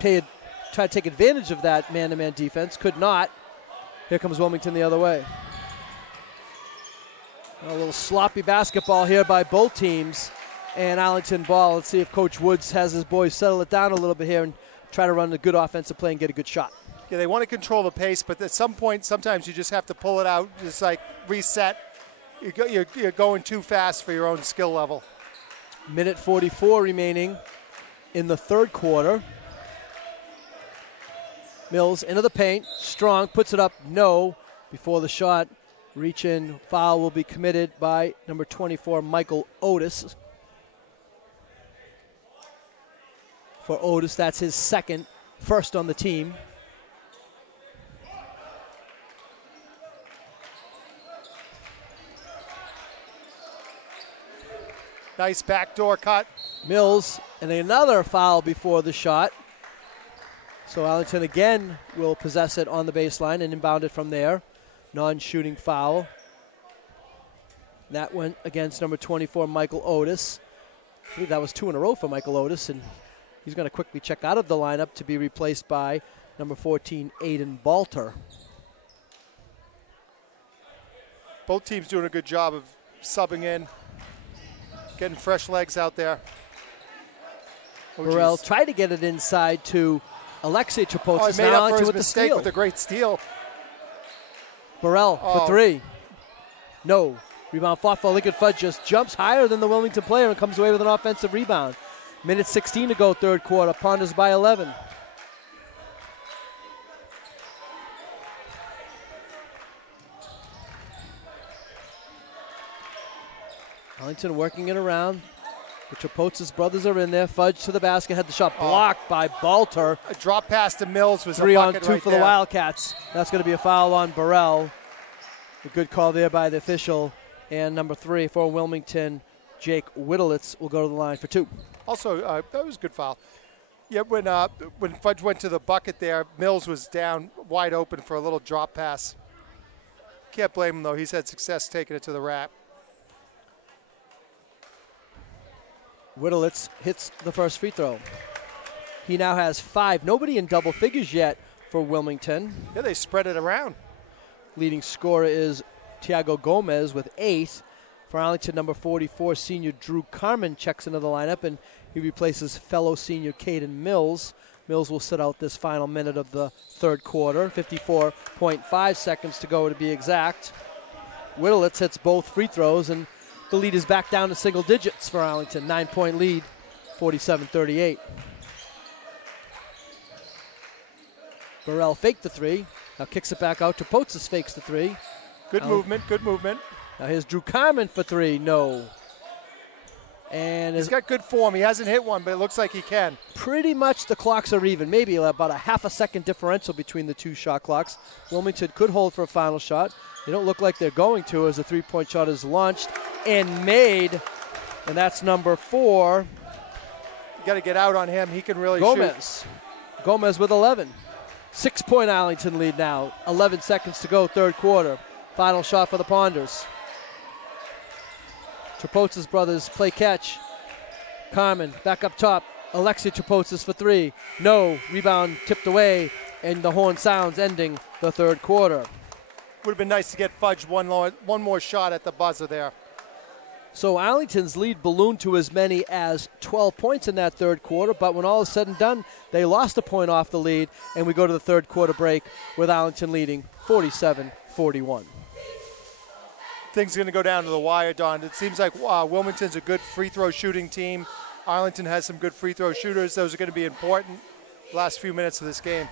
try to take advantage of that man-to-man defense. Could not. Here comes Wilmington the other way. A little sloppy basketball here by both teams, and Arlington ball. Let's see if Coach Woods has his boys settle it down a little bit here and try to run a good offensive play and get a good shot. Yeah, they want to control the pace, but at some point, sometimes you just have to pull it out, just like reset. You're going too fast for your own skill level. Minute 44 remaining in the third quarter. Mills into the paint. Strong puts it up. No. Before the shot. Reach in. Foul will be committed by number 24, Michael Otis. For Otis, that's his second. First on the team. Nice backdoor cut. Mills, and another foul before the shot. So Arlington again will possess it on the baseline and inbound it from there. Non-shooting foul. That went against number 24, Michael Otis. I believe that was 2 in a row for Michael Otis, and he's going to quickly check out of the lineup to be replaced by number 14, Aiden Balter. Both teams doing a good job of subbing in, getting fresh legs out there. Burrell tried to get it inside to Alexei Trapotsis. He made up for his mistake with a great steal. Burrell for 3. No. Rebound fought for Lincoln Fudge, just jumps higher than the Wilmington player and comes away with an offensive rebound. Minute 16 to go, third quarter. Ponders by 11. Arlington working it around. The Trapotsis brothers are in there. Fudge to the basket, had the shot blocked by Balter. A drop pass to Mills was 3 a on bucket 2 right for there. the Wildcats. That's going to be a foul on Burrell. A good call there by the official. And number 3 for Wilmington, Jake Whittlitz, will go to the line for 2. Also, that was a good foul. Yeah, when Fudge went to the bucket there, Mills was down wide open for a little drop pass. Can't blame him, though. He's had success taking it to the rack. Whittlitz hits the first free throw. He now has 5. Nobody in double figures yet for Wilmington. Yeah, they spread it around. Leading scorer is Tiago Gomez with 8 For Arlington, number 44, senior Drew Carmen checks into the lineup, and he replaces fellow senior Caden Mills. Mills will sit out this final minute of the third quarter. 54.5 seconds to go to be exact. Whittlitz hits both free throws, and the lead is back down to single digits for Arlington. 9-point lead, 47-38. Burrell faked the three. Now kicks it back out. Trapotsis fakes the three. Good movement, good movement. Now here's Drew Carmen for three. No. And he's got good form. He hasn't hit one, but it looks like he can. Pretty much the clocks are even. Maybe about a half a second differential between the two shot clocks. Wilmington could hold for a final shot. They don't look like they're going to as the three-point shot is launched and made. And that's number 4. You got to get out on him. He can really shoot. Gomez with 11. 6-point Arlington lead now. 11 seconds to go, third quarter. Final shot for the Ponders. Trapotsis brothers play catch. Carmen back up top. Alexei Trapotsis for three. No. Rebound tipped away, and the horn sounds ending the third quarter. Would have been nice to get Fudge one more shot at the buzzer there. So Arlington's lead ballooned to as many as 12 points in that third quarter, but when all is said and done, they lost a point off the lead, and we go to the third quarter break with Arlington leading 47-41. Things are going to go down to the wire, Don. It seems like Wilmington's a good free throw shooting team. Arlington has some good free throw shooters. Those are going to be important the last few minutes of this game.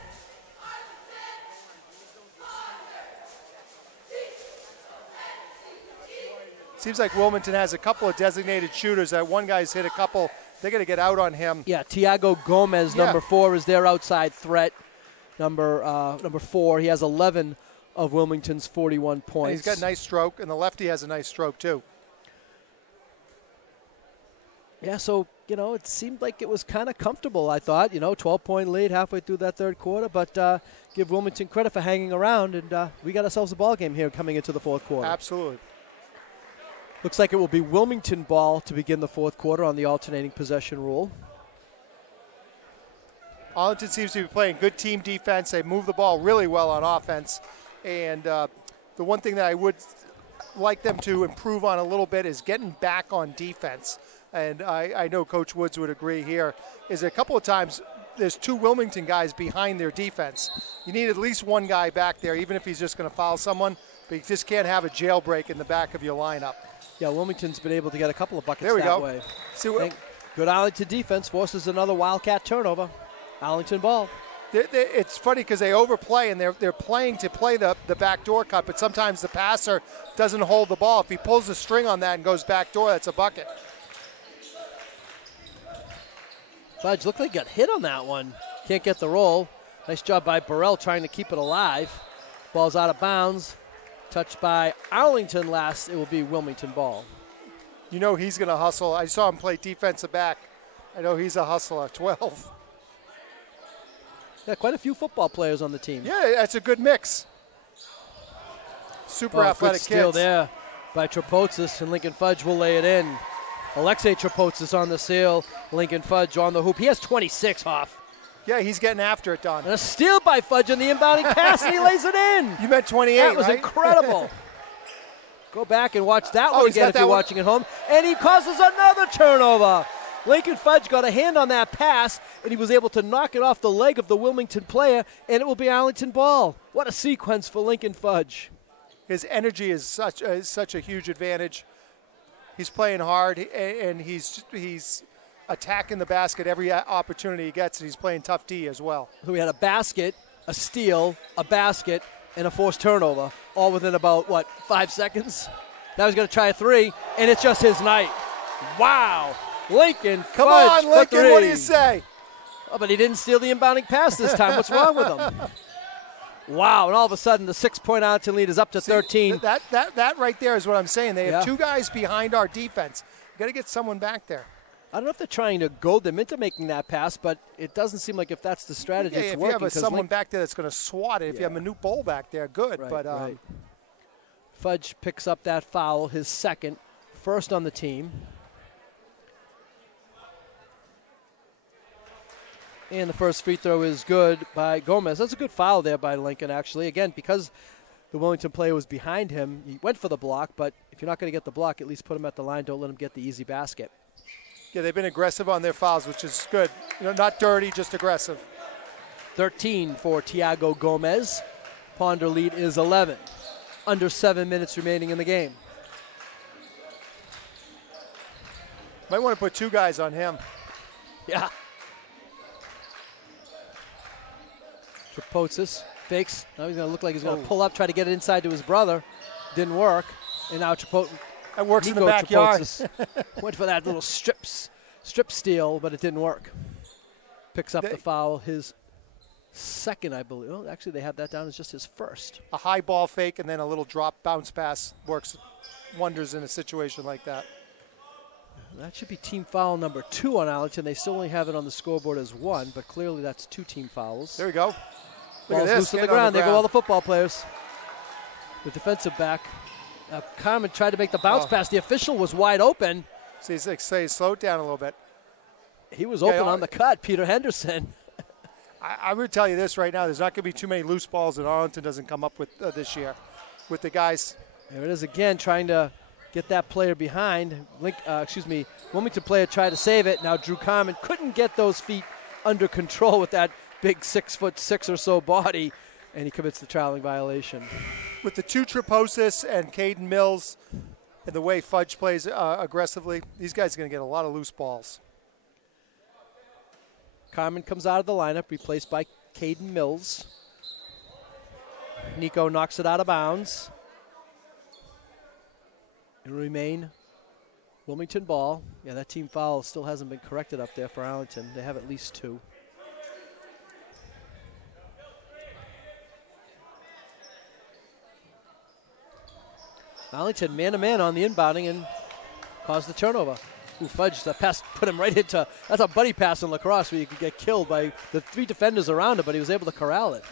Seems like Wilmington has a couple of designated shooters. That one guy's hit a couple. They got to get out on him. Yeah, Tiago Gomez, number 4, is their outside threat. Number 4, he has 11 of Wilmington's 41 points. And he's got a nice stroke, and the lefty has a nice stroke too. Yeah, so, it seemed like it was kind of comfortable, I thought. 12-point lead halfway through that third quarter, but give Wilmington credit for hanging around, and we got ourselves a ball game here coming into the fourth quarter. Absolutely. Looks like it will be Wilmington ball to begin the fourth quarter on the alternating possession rule. Arlington seems to be playing good team defense. They move the ball really well on offense. And the one thing that I would like them to improve on a little bit is getting back on defense. And I know Coach Woods would agree here, is a couple of times there's two Wilmington guys behind their defense. You need at least one guy back there, even if he's just going to foul someone. But you just can't have a jailbreak in the back of your lineup. Yeah, Wilmington's been able to get a couple of buckets there we that go. way. See what, good Arlington defense forces another Wildcat turnover. Arlington ball. It's funny because they overplay, and they're playing to play the backdoor cut, but sometimes the passer doesn't hold the ball. If he pulls the string on that and goes backdoor, that's a bucket. Fudge looked like he got hit on that one. Can't get the roll. Nice job by Burrell trying to keep it alive. Ball's out of bounds. Touched by Arlington last. It will be Wilmington ball. He's going to hustle. I saw him play defensive back. I know he's a hustler. 12. Yeah, quite a few football players on the team. Yeah, that's a good mix. Super athletic good steal kids. There by Trapotsis, and Lincoln Fudge will lay it in. Alexei Trapotsis on the seal. Lincoln Fudge on the hoop. He has 26 off. Yeah, he's getting after it, Don. And a steal by Fudge on the inbounding pass, and he lays it in. You meant 28, That was right? incredible. Go back and watch that one again if you're one. watching at home. And he causes another turnover. Lincoln Fudge got a hand on that pass, and he was able to knock it off the leg of the Wilmington player, and it will be Arlington ball. What a sequence for Lincoln Fudge. His energy is such a huge advantage. He's playing hard, and he's attacking the basket every opportunity he gets, and he's playing tough D as well. We had a basket, a steal, a basket, and a forced turnover, all within about, 5 seconds? Now he's going to try a three, and it's just his night. Wow. Lincoln Come Fudge on, Lincoln, for three. what do you say? Oh, but he didn't steal the inbounding pass this time. What's wrong with him? Wow, and all of a sudden the 6-point Arlington lead is up to 13. That right there is what I'm saying. They have two guys behind our defense. You've got to get someone back there. I don't know if they're trying to goad them into making that pass, but it doesn't seem like if that's the strategy, it's if working. you have someone back there that's going to swat it, if you have Manute Bowl back there, good. Right. Fudge picks up that foul, his second, first on the team. And the first free throw is good by Gomez. That's a good foul there by Lincoln, actually. Again, because the Wilmington player was behind him. He went for the block, but if you're not going to get the block, at least put him at the line. Don't let him get the easy basket. Yeah, they've been aggressive on their fouls, which is good. Not dirty, just aggressive. 13 for Tiago Gomez. Ponder lead is 11. Under 7 minutes remaining in the game. Might want to put 2 guys on him. Yeah. Tripotsis fakes. Now he's going to look like he's going to pull up, try to get it inside to his brother. Didn't work. And now that works in the backyard. Went for that little strip steal, but it didn't work. Picks up the foul. His second, I believe. Oh, actually, they have that down as just his first. A high ball fake and then a little drop bounce pass works wonders in a situation like that. That should be team foul number 2 on Arlington. They still only have it on the scoreboard as 1, but clearly that's 2 team fouls. There we go. Look Ball's at this. Loose on the ground. There go all the football players. The defensive back. Carmen tried to make the bounce pass. The official was wide open. So he's slowed down a little bit. He was open on the cut, Peter Henderson. I would tell you this right now. There's not going to be too many loose balls that Arlington doesn't come up with this year with the guys. There it is again, trying to get that player behind. Wilmington player tried to save it. Now Drew Carmen couldn't get those feet under control with that big 6'6" or so body, and he commits the traveling violation. With the 2 Tripotsis and Caden Mills and the way Fudge plays aggressively, these guys are going to get a lot of loose balls. Carmen comes out of the lineup, replaced by Caden Mills. Nico knocks it out of bounds. It'll remain Wilmington ball. Yeah, that team foul still hasn't been corrected up there for Arlington. They have at least 2. Arlington man-to-man on the inbounding and caused the turnover. Fudge, the pass put him right into, that's a buddy pass in lacrosse where you could get killed by the 3 defenders around him, but he was able to corral it.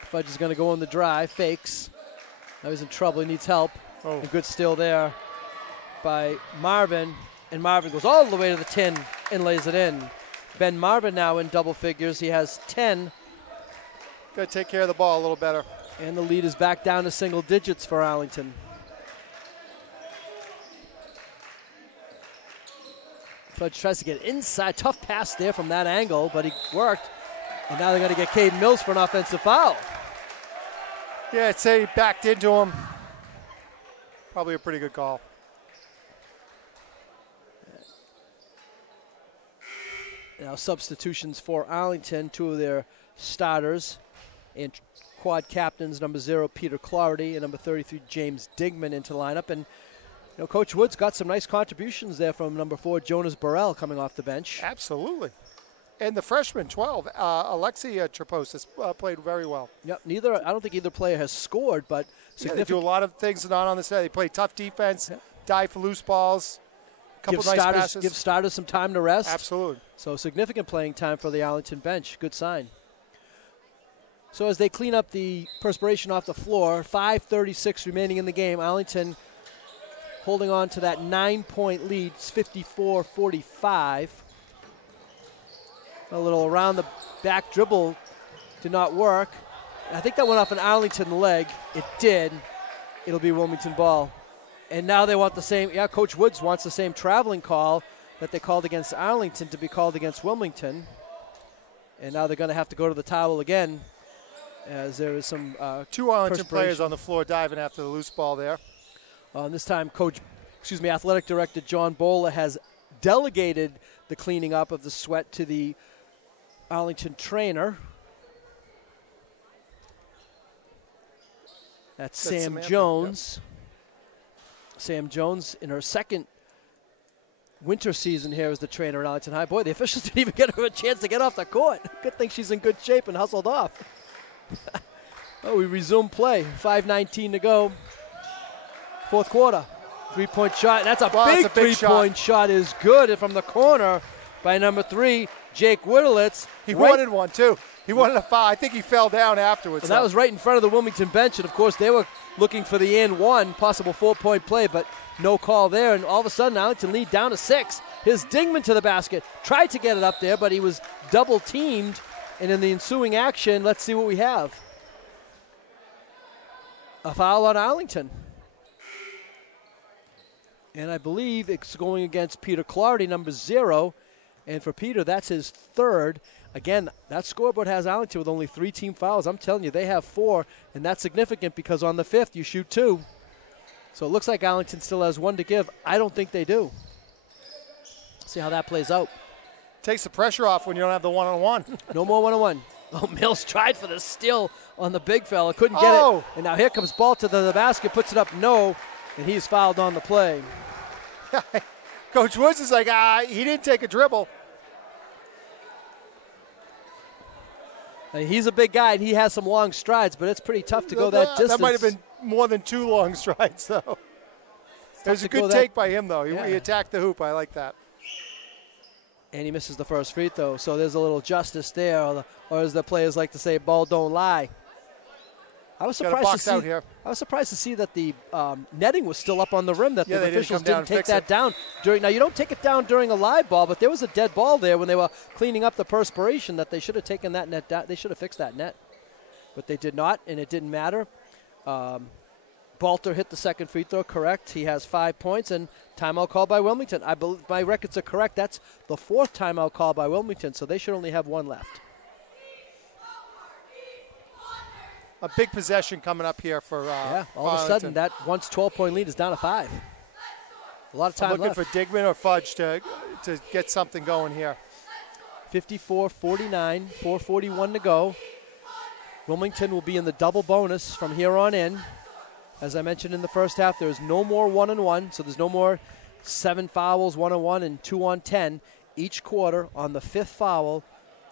Fudge is going to go on the drive, fakes. Now he's in trouble, he needs help. A good steal there by Marvin, and Marvin goes all the way to the 10 and lays it in. Ben Marvin now in double figures, he has 10. Got to take care of the ball a little better. And the lead is back down to single digits for Arlington. Fudge tries to get inside. Tough pass there from that angle, but he worked. And now they're going to get Caden Mills for an offensive foul. Yeah, I'd say he backed into him. Probably a pretty good call. Now substitutions for Arlington. 2 of their starters and quad captains, number 0, Peter Clarity, and number 33, James Digman, into the lineup. And Coach Woods got some nice contributions there from number 4, Jonas Burrell, coming off the bench. Absolutely. And the freshman, 12, Alexi Tripotsis, played very well. Yep, I don't think either player has scored, but significant. They do a lot of things not on the side. They play tough defense, dive for loose balls, couple nice passes. Give starters some time to rest. Absolutely. So significant playing time for the Arlington bench. Good sign. So as they clean up the perspiration off the floor, 5:36 remaining in the game. Arlington holding on to that 9-point lead. It's 54-45. A little around the back dribble did not work. I think that went off an Arlington leg. It did. It'll be Wilmington ball. And now they want the same. Yeah, Coach Woods wants the same traveling call that they called against Arlington to be called against Wilmington. And now they're going to have to go to the towel again, as there is some 2 Arlington players on the floor diving after the loose ball there. This time, athletic director John Bola has delegated the cleaning up of the sweat to the Arlington trainer. That's Sam Samantha, Jones. Yep. Sam Jones in her second winter season here as the trainer at Arlington High. Boy, the officials didn't even get her a chance to get off the court. Good thing she's in good shape and hustled off. We resume play. 5:19 to go. Fourth quarter. 3-point shot. That's a big three-point shot. Is good from the corner by number 3, Jake Witterlitz. He wanted one, too. He wanted a foul. I think he fell down afterwards. And that was right in front of the Wilmington bench. And, of course, they were looking for the and one, possible 4-point play, but no call there. And all of a sudden, Arlington lead down to 6. Here's Dingman to the basket. Tried to get it up there, but he was double-teamed. And in the ensuing action, let's see what we have. A foul on Arlington. And I believe it's going against Peter Clardy, number 0. And for Peter, that's his 3rd. Again, that scoreboard has Arlington with only 3 team fouls. I'm telling you, they have 4, and that's significant because on the 5th, you shoot 2. So it looks like Arlington still has 1 to give. I don't think they do. See how that plays out. Takes the pressure off when you don't have the one-on-one. No more one-on-one. Oh, Mills tried for the steal on the big fella. Couldn't get it. And now here comes Ball to the basket, puts it up, no, and he's fouled on the play. Coach Woods is like, he didn't take a dribble. He's a big guy, and he has some long strides, but it's pretty tough to go that distance. That might have been more than 2 long strides, though. It was a good take by him, though. He attacked the hoop. I like that. And he misses the first free throw, so there's a little justice there, or as the players like to say, ball don't lie. I was surprised to see that the netting was still up on the rim, that the officials didn't take that down. Now, you don't take it down during a live ball, but there was a dead ball there when they were cleaning up the perspiration that they should have taken that net down. They should have fixed that net. But they did not, and it didn't matter. Balter hit the second free throw, correct. He has 5 points, and timeout called by Wilmington. I believe my records are correct. That's the 4th timeout called by Wilmington, so they should only have 1 left. A big possession coming up here for all of a sudden that once 12-point lead is down to 5. A lot of time left. Looking for Digman or Fudge to get something going here. 54-49, 4:41 to go. Wilmington will be in the double bonus from here on in. As I mentioned in the first half, there is no more 1-on-1, so there's no more 7 fouls, 1-on-1, and 2-on-10. Each quarter, on the 5th foul,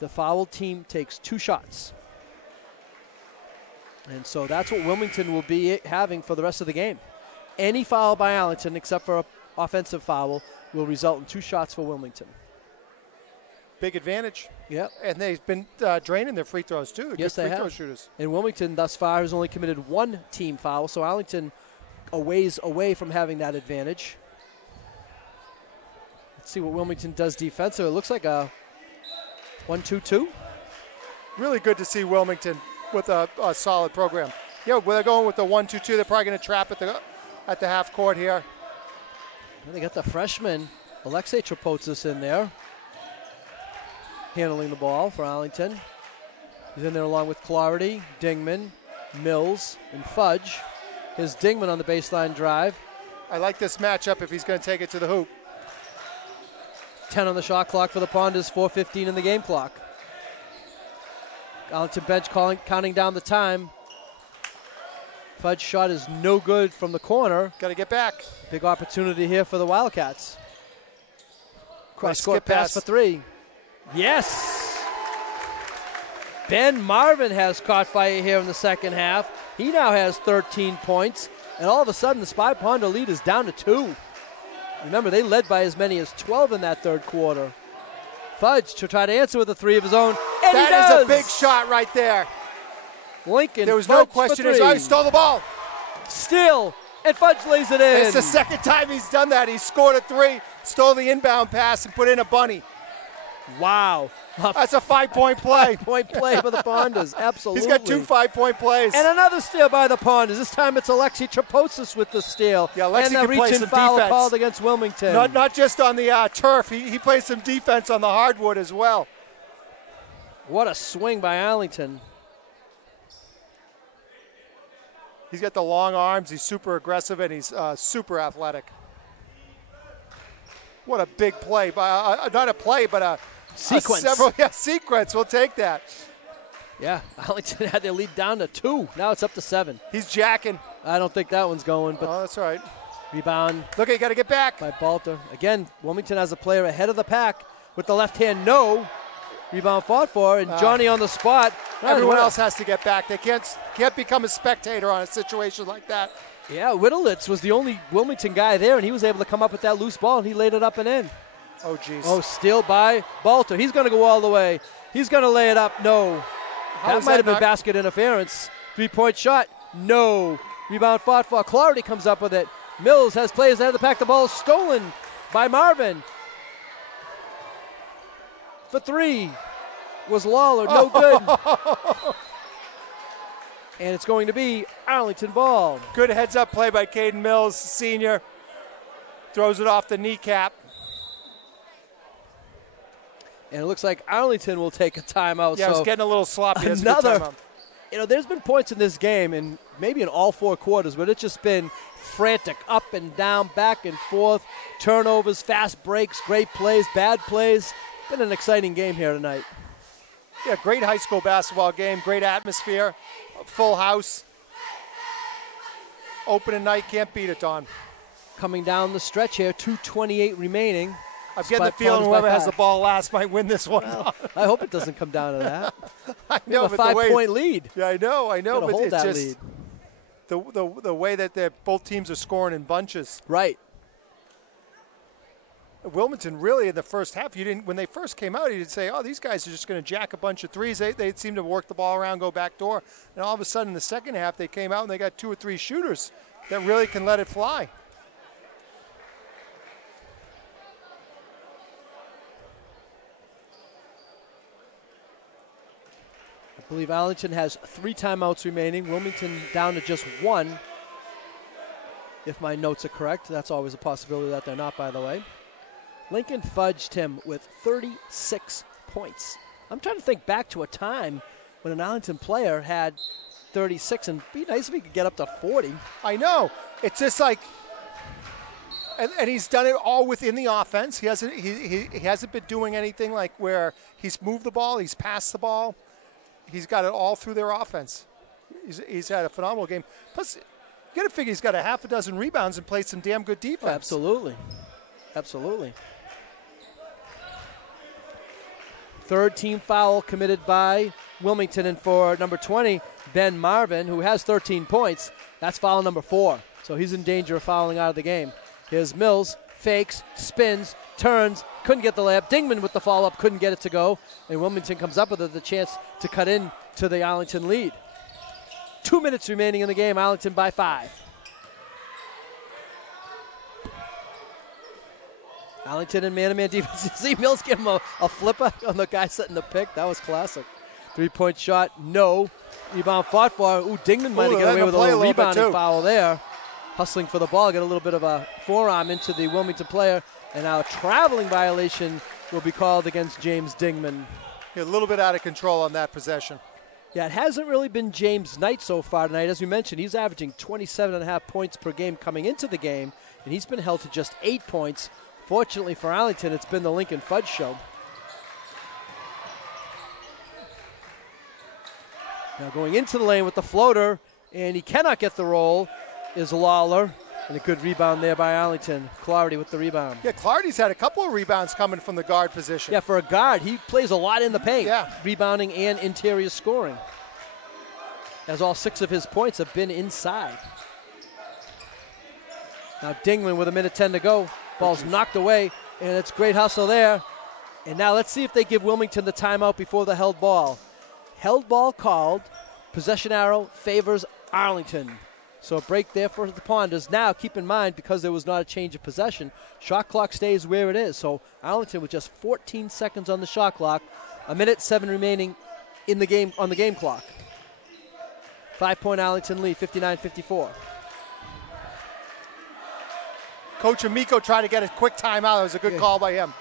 the fouled team takes 2 shots. And so that's what Wilmington will be having for the rest of the game. Any foul by Arlington, except for an offensive foul, will result in 2 shots for Wilmington. Big advantage. Yep. And they've been draining their free throws, too. Yes, they have. Free throw shooters. And Wilmington, thus far, has only committed 1 team foul, so Arlington a ways away from having that advantage. Let's see what Wilmington does defensively. It looks like a 1-2-2. Really good to see Wilmington with a solid program. Yeah, they're going with the 1-2-2. They're probably going to trap at the half court here. And they got the freshman, Alexei Trapotsis, in there, handling the ball for Arlington. He's in there along with Clardy, Dingman, Mills, and Fudge. Here's Dingman on the baseline drive. I like this matchup if he's going to take it to the hoop. 10 on the shot clock for the Ponders, 4:15 in the game clock. Arlington bench counting down the time. Fudge shot is no good from the corner. Got to get back. Big opportunity here for the Wildcats. Cross-court pass for 3. Yes! Ben Marvin has caught fire here in the second half. He now has 13 points. And all of a sudden, the Spy Ponder lead is down to 2. Remember, they led by as many as 12 in that third quarter. Fudge to try to answer with a 3 of his own. And that is a big shot right there. Lincoln. There was Fudge no question. He stole the ball. Steal. And Fudge lays it in. It's the second time he's done that. He scored a 3, stole the inbound pass, and put in a bunny. Wow. That's a 5-point play. 5-point play for the Ponders. Absolutely. He's got 2 5-point plays. And another steal by the Ponders. This time it's Alexei Trapotsis with the steal. Yeah, Alexei and can play some foul defense. Called against Wilmington. Not just on the turf. He plays some defense on the hardwood as well. What a swing by Arlington. He's got the long arms. He's super aggressive, and he's super athletic. What a big play. Not a play, but a sequence. Sequence. We'll take that. Yeah, Arlington had their lead down to 2. Now it's up to 7. He's jacking. I don't think that one's going. But that's all right. Rebound. Look, you got to get back. By Balter. Again, Wilmington has a player ahead of the pack with the left hand. No. Rebound fought for, and Johnny on the spot. Everyone else has to get back. They can't become a spectator on a situation like that. Yeah, Whittlitz was the only Wilmington guy there, and he was able to come up with that loose ball, and he laid it up and in. Oh, jeez. Oh, steal by Balter. He's going to go all the way. He's going to lay it up. No. That might have been basket interference. 3-point shot. No. Rebound fought for. Clardy comes up with it. Mills has players ahead of the pack. The ball is stolen by Marvin. For 3 was Lawler. No good. And it's going to be Arlington ball. Good heads-up play by Caden Mills, senior. Throws it off the kneecap. And it looks like Arlington will take a timeout. Yeah, so it's getting a little sloppy. another, there's been points in this game, and maybe in all four quarters, but it's just been frantic, up and down, back and forth, turnovers, fast breaks, great plays, bad plays. Been an exciting game here tonight. Yeah, great high school basketball game, great atmosphere, full house. Opening night, can't beat it, Don. Coming down the stretch here, 2:28 remaining. I'm getting the feeling whoever has the ball last might win this one. Well, I hope it doesn't come down to that. I know, a 5-point lead. Yeah, I know, but hold it's that just lead. The way that both teams are scoring in bunches. Right. Wilmington really in the first half, when they first came out, you didn't say, oh, these guys are just going to jack a bunch of threes. They seem to work the ball around, go back door. And all of a sudden in the second half, they came out and they got 2 or 3 shooters that really can let it fly. I believe Arlington has 3 timeouts remaining. Wilmington down to just 1. If my notes are correct, that's always a possibility that they're not, by the way. Lincoln fudged him with 36 points. I'm trying to think back to a time when an Arlington player had 36, and it'd be nice if he could get up to 40. I know. It's just like, and he's done it all within the offense. He hasn't been doing anything like where he's moved the ball, he's passed the ball. He's got it all through their offense. He's had a phenomenal game. Plus, you got to figure he's got a half a dozen rebounds and played some damn good defense. Absolutely. Absolutely. Third team foul committed by Wilmington, and for number 20, Ben Marvin, who has 13 points, that's foul number 4. So he's in danger of fouling out of the game. Here's Mills, fakes, spins, turns, couldn't get the layup. Dingman with the follow-up, couldn't get it to go. And Wilmington comes up with the chance to cut in to the Arlington lead. 2 minutes remaining in the game, Arlington by 5. Arlington in man-to-man defense. See Mills give him a flipper on the guy setting the pick. That was classic. 3-point shot, no. Rebound fought for. Ooh, Dingman might have got away with a little rebounding foul there. Hustling for the ball, get a little bit of a forearm into the Wilmington player. And now a traveling violation will be called against James Dingman. A little bit out of control on that possession. Yeah, it hasn't really been James Knight so far tonight. As we mentioned, he's averaging 27.5 points per game coming into the game, and he's been held to just 8 points. Fortunately for Arlington, it's been the Lincoln Fudge show. Now going into the lane with the floater, and he cannot get the roll, is Lawler. And a good rebound there by Arlington. Clarity with the rebound. Yeah, Clarity's had a couple of rebounds coming from the guard position. Yeah, for a guard, he plays a lot in the paint. Yeah. Rebounding and interior scoring. As all 6 of his points have been inside. Now Dingman with 1:10 to go. Ball's knocked away, and it's great hustle there. And now let's see if they give Wilmington the timeout before the held ball. Held ball called. Possession arrow favors Arlington. So a break there for the Ponders. Now, keep in mind, because there was not a change of possession, shot clock stays where it is. So Arlington with just 14 seconds on the shot clock, 1:07 remaining in the game on the game clock. 5-point Arlington lead, 59-54. Coach Amico tried to get a quick timeout. It was a good call by him.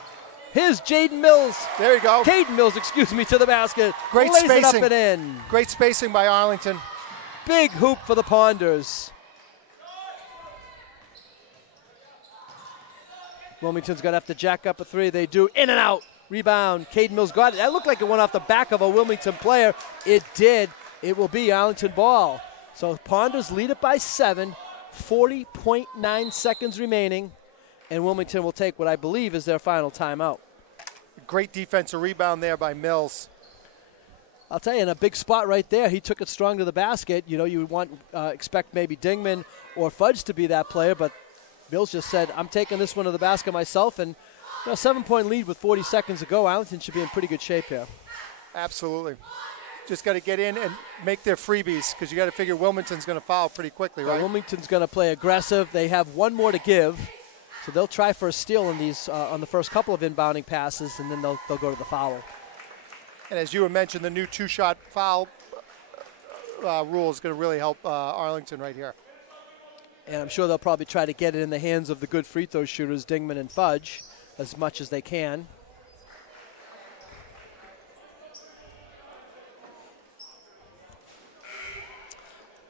Here's Jaden Mills. There you go. Caden Mills, to the basket. Great Lays spacing. it up and in. Great spacing by Arlington. Big hoop for the Ponders. Wilmington's going to have to jack up a 3. They do. In and out. Rebound. Caden Mills got it. That looked like it went off the back of a Wilmington player. It did. It will be Arlington ball. So Ponders lead it by 7. 40.9 seconds remaining. And Wilmington will take what I believe is their final timeout. Great defensive rebound there by Mills. I'll tell you, in a big spot right there, he took it strong to the basket. You know, you would expect maybe Dingman or Fudge to be that player, but Mills just said, I'm taking this one to the basket myself. And 7-point lead with 40 seconds to go. Arlington should be in pretty good shape here. Absolutely. Just got to get in and make their freebies, because you got to figure Wilmington's going to foul pretty quickly, right? Wilmington's going to play aggressive. They have one more to give, so they'll try for a steal in these on the first couple of inbounding passes, and then they'll go to the foul. And as you had mentioned, the new 2-shot foul rule is going to really help Arlington right here. And I'm sure they'll probably try to get it in the hands of the good free throw shooters, Dingman and Fudge, as much as they can.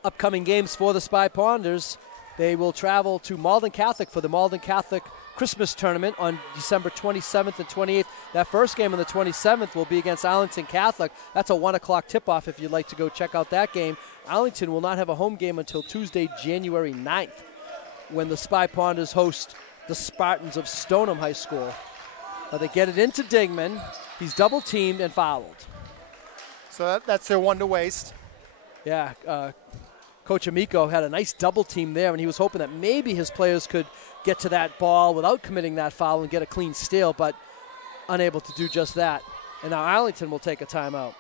Upcoming games for the Spy Ponders. They will travel to Malden Catholic for the Malden Catholic Christmas Tournament on December 27th and 28th. That first game on the 27th will be against Arlington Catholic. That's a 1 o'clock tip-off if you'd like to go check out that game. Arlington will not have a home game until Tuesday, January 9th, when the Spy Ponders host the Spartans of Stoneham High School. Now they get it into Dingman. He's double-teamed and fouled. So that's their one to waste. Yeah, Coach Amico had a nice double team there, and he was hoping that maybe his players could get to that ball without committing that foul and get a clean steal, but unable to do just that. And now Arlington will take a timeout.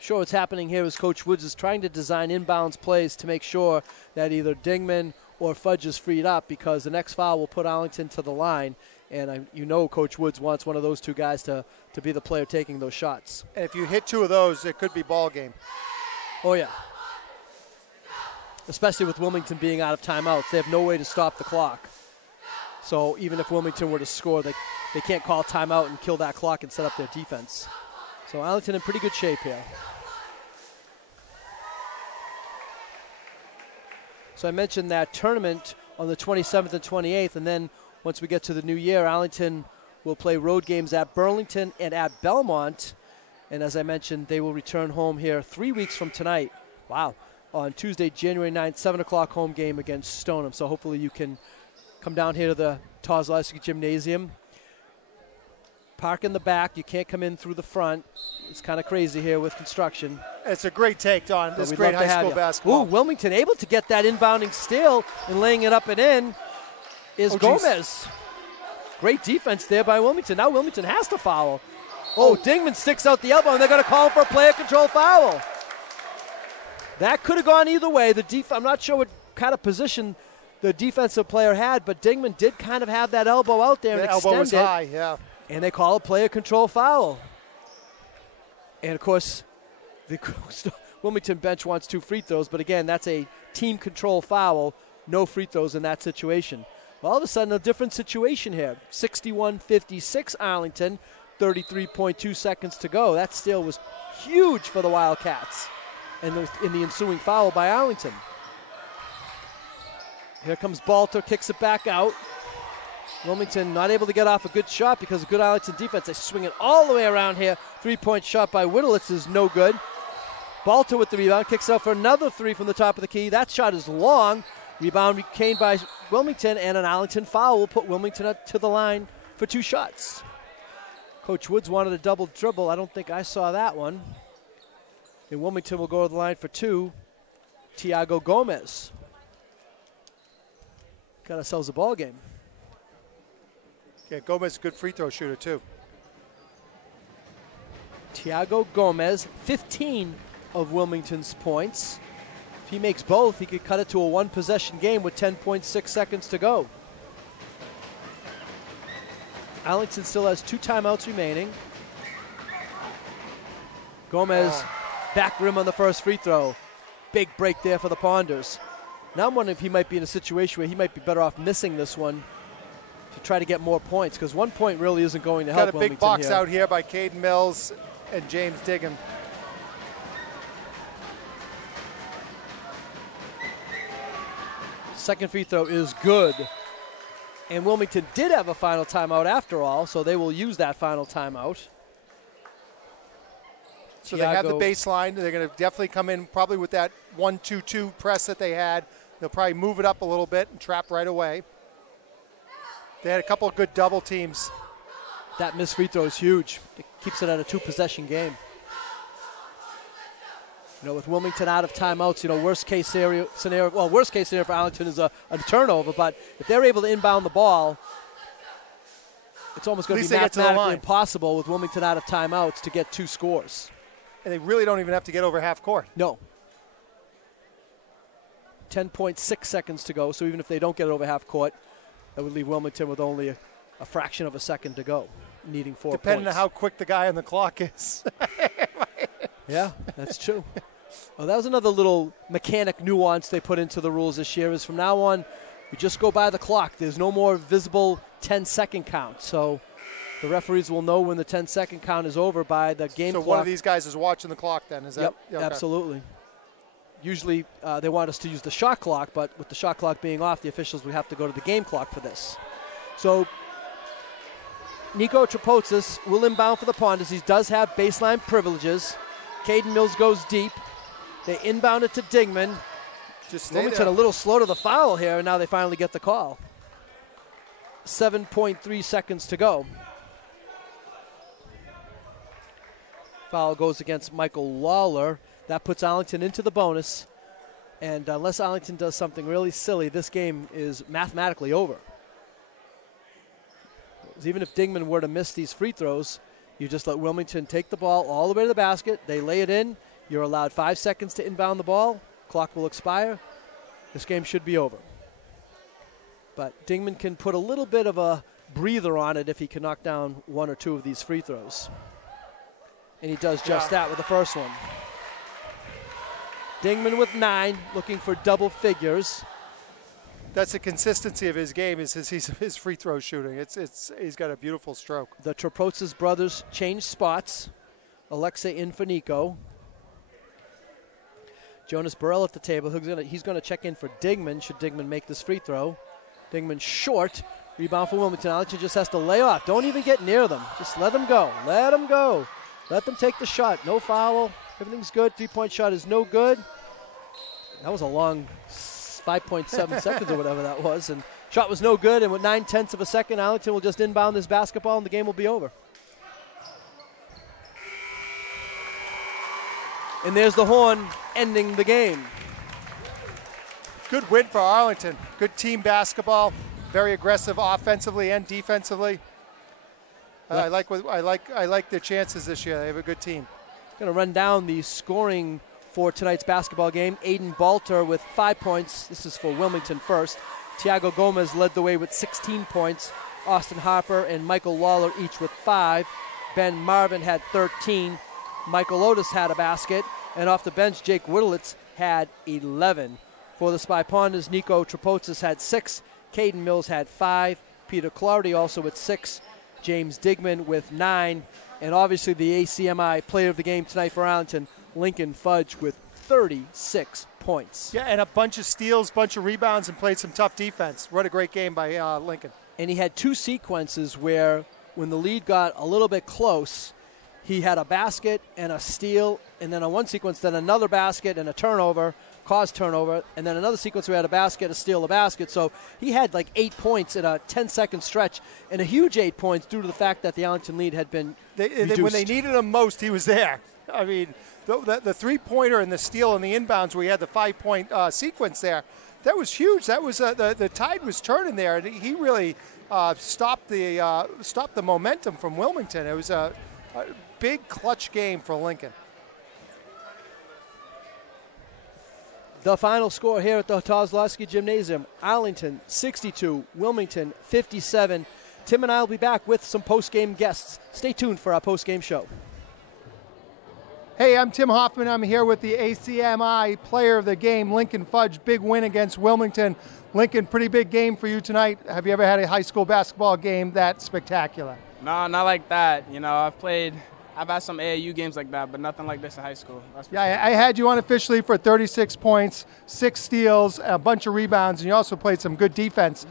Sure, what's happening here is Coach Woods is trying to design inbounds plays to make sure that either Dingman or Fudge is freed up, because the next foul will put Arlington to the line. And you know Coach Woods wants one of those two guys to be the player taking those shots. And if you hit two of those, it could be ball game. Oh, yeah. Especially with Wilmington being out of timeouts. They have no way to stop the clock. So even if Wilmington were to score, they can't call timeout and kill that clock and set up their defense. So Arlington in pretty good shape here. So I mentioned that tournament on the 27th and 28th, and then once we get to the new year, Arlington will play road games at Burlington and at Belmont. And as I mentioned, they will return home here 3 weeks from tonight. Wow. On Tuesday, January 9th, 7 o'clock home game against Stoneham. So hopefully you can come down here to the Kozlowski Gymnasium. Park in the back. You can't come in through the front. It's kind of crazy here with construction. It's a great take, Don. This is great high school basketball. Ooh, Wilmington able to get that inbounding steal and laying it up and in is Gomez. Great defense there by Wilmington. Now Wilmington has to foul. Oh, Dingman sticks out the elbow, and they're going to call for a player control foul. That could have gone either way. I'm not sure what kind of position the defensive player had, but Dingman did kind of have that elbow out there and extend it. The elbow was high, yeah. And they call a player control foul. And, of course, the Wilmington bench wants 2 free throws, but, again, that's a team control foul. No free throws in that situation. All of a sudden, a different situation here. 61-56 Arlington, 33.2 seconds to go. That steal was huge for the Wildcats in the ensuing foul by Arlington. Here comes Balter, kicks it back out. Wilmington not able to get off a good shot because of good Arlington defense. They swing it all the way around here. 3-point shot by Whittlitz is no good. Balter with the rebound, kicks out for another 3 from the top of the key. That shot is long. Rebound retained by Wilmington, and an Arlington foul will put Wilmington up to the line for 2 shots. Coach Woods wanted a double dribble. I don't think I saw that one. And Wilmington will go to the line for 2. Tiago Gomez. Got ourselves a ball game. Yeah, Gomez is a good free throw shooter, too. Tiago Gomez, 15 of Wilmington's points. If he makes both, he could cut it to a 1-possession game with 10.6 seconds to go. Arlington still has 2 timeouts remaining. Gomez, back rim on the first free throw. Big break there for the Ponders. Now I'm wondering if he might be in a situation where he might be better off missing this one to try to get more points, because 1 point really isn't going to help Wilmington. Got a big box here. Out here by Caden Mills and James Diggum. Second free throw is good. And Wilmington did have a final timeout after all, so they will use that final timeout. So they have the baseline. They're going to definitely come in probably with that 1-2-2 press that they had. They'll probably move it up a little bit and trap right away. They had a couple of good double teams. That missed free throw is huge. It keeps it at a 2-possession game. You know, with Wilmington out of timeouts, worst case scenario for Arlington is a turnover, but if they're able to inbound the ball, it's almost going to be mathematically impossible with Wilmington out of timeouts to get 2 scores. And they really don't even have to get over half court. No. 10.6 seconds to go, so even if they don't get it over half court, that would leave Wilmington with only a fraction of a second to go, needing 4 points. Depending on how quick the guy on the clock is. Yeah, that's true. Well, that was another little mechanic nuance they put into the rules this year is from now on, we just go by the clock. There's no more visible 10-second count. So the referees will know when the 10-second count is over by the game clock. So one of these guys is watching the clock then, is that? Yep, okay. Absolutely. Usually they want us to use the shot clock, but with the shot clock being off, the officials would have to go to the game clock for this. So Nico Trapotsis will inbound for the Ponders. He does have baseline privileges. Caden Mills goes deep. They inbound it to Dingman. Wilmington a little slow to the foul here, and now they finally get the call. 7.3 seconds to go. Foul goes against Michael Lawler. That puts Arlington into the bonus. And unless Arlington does something really silly, this game is mathematically over. Even if Dingman were to miss these free throws, you just let Wilmington take the ball all the way to the basket. They lay it in. You're allowed 5 seconds to inbound the ball. Clock will expire. This game should be over. But Dingman can put a little bit of a breather on it if he can knock down 1 or 2 of these free throws. And he does just that with the first one. Dingman with 9, looking for double figures. That's the consistency of his game, is his free throw shooting. He's got a beautiful stroke. The Trapotsis brothers change spots. Alexei in for Nico. Jonas Burrell at the table. He's going to check in for Dingman, should Dingman make this free throw. Dingman short. Rebound for Wilmington. Arlington just has to lay off. Don't even get near them. Just let them go. Let them go. Let them take the shot. No foul. Everything's good. 3-point shot is no good. That was a long 5.7 seconds or whatever that was. And shot was no good. And with 9/10 of a second, Arlington will just inbound this basketball and the game will be over. And there's the horn ending the game. Good win for Arlington. Good team basketball. Very aggressive offensively and defensively. I like their chances this year. They have a good team. Going to run down the scoring for tonight's basketball game. Aiden Balter with 5 points. This is for Wilmington first. Tiago Gomez led the way with 16 points. Austin Harper and Michael Lawler each with 5. Ben Marvin had 13. Michael Otis had a basket. And off the bench, Jake Whittlitz had 11. For the Spy Ponders, Nico Trapotsis had 6. Caden Mills had 5. Peter Clardy also with 6. James Digman with 9. And obviously the ACMi player of the game tonight for Arlington, Lincoln Fudge with 36 points. Yeah, and a bunch of steals, bunch of rebounds, and played some tough defense. What a great game by Lincoln. And he had 2 sequences where when the lead got a little bit close, he had a basket and a steal, and then on one sequence, then another basket and a turnover, caused turnover, and then another sequence where he had a basket, a steal, a basket. So he had like 8 points in a 10-second stretch, and a huge 8 points due to the fact that the Arlington lead had been reduced. When they needed him most, he was there. I mean, the three-pointer and the steal and the inbounds where he had the 5-point sequence there, that was huge. That was the tide was turning there, and he really stopped the momentum from Wilmington. It was a big clutch game for Lincoln. The final score here at the Kozlowski Gymnasium, Arlington 62, Wilmington 57. Tim and I will be back with some post-game guests. Stay tuned for our post-game show. Hey, I'm Tim Hoffman. I'm here with the ACMi player of the game, Lincoln Fudge. Big win against Wilmington. Lincoln, pretty big game for you tonight. Have you ever had a high school basketball game that spectacular? No, not like that. You know, I've had some AAU games like that, but nothing like this in high school. Yeah, I had you unofficially for 36 points, 6 steals, a bunch of rebounds, and you also played some good defense.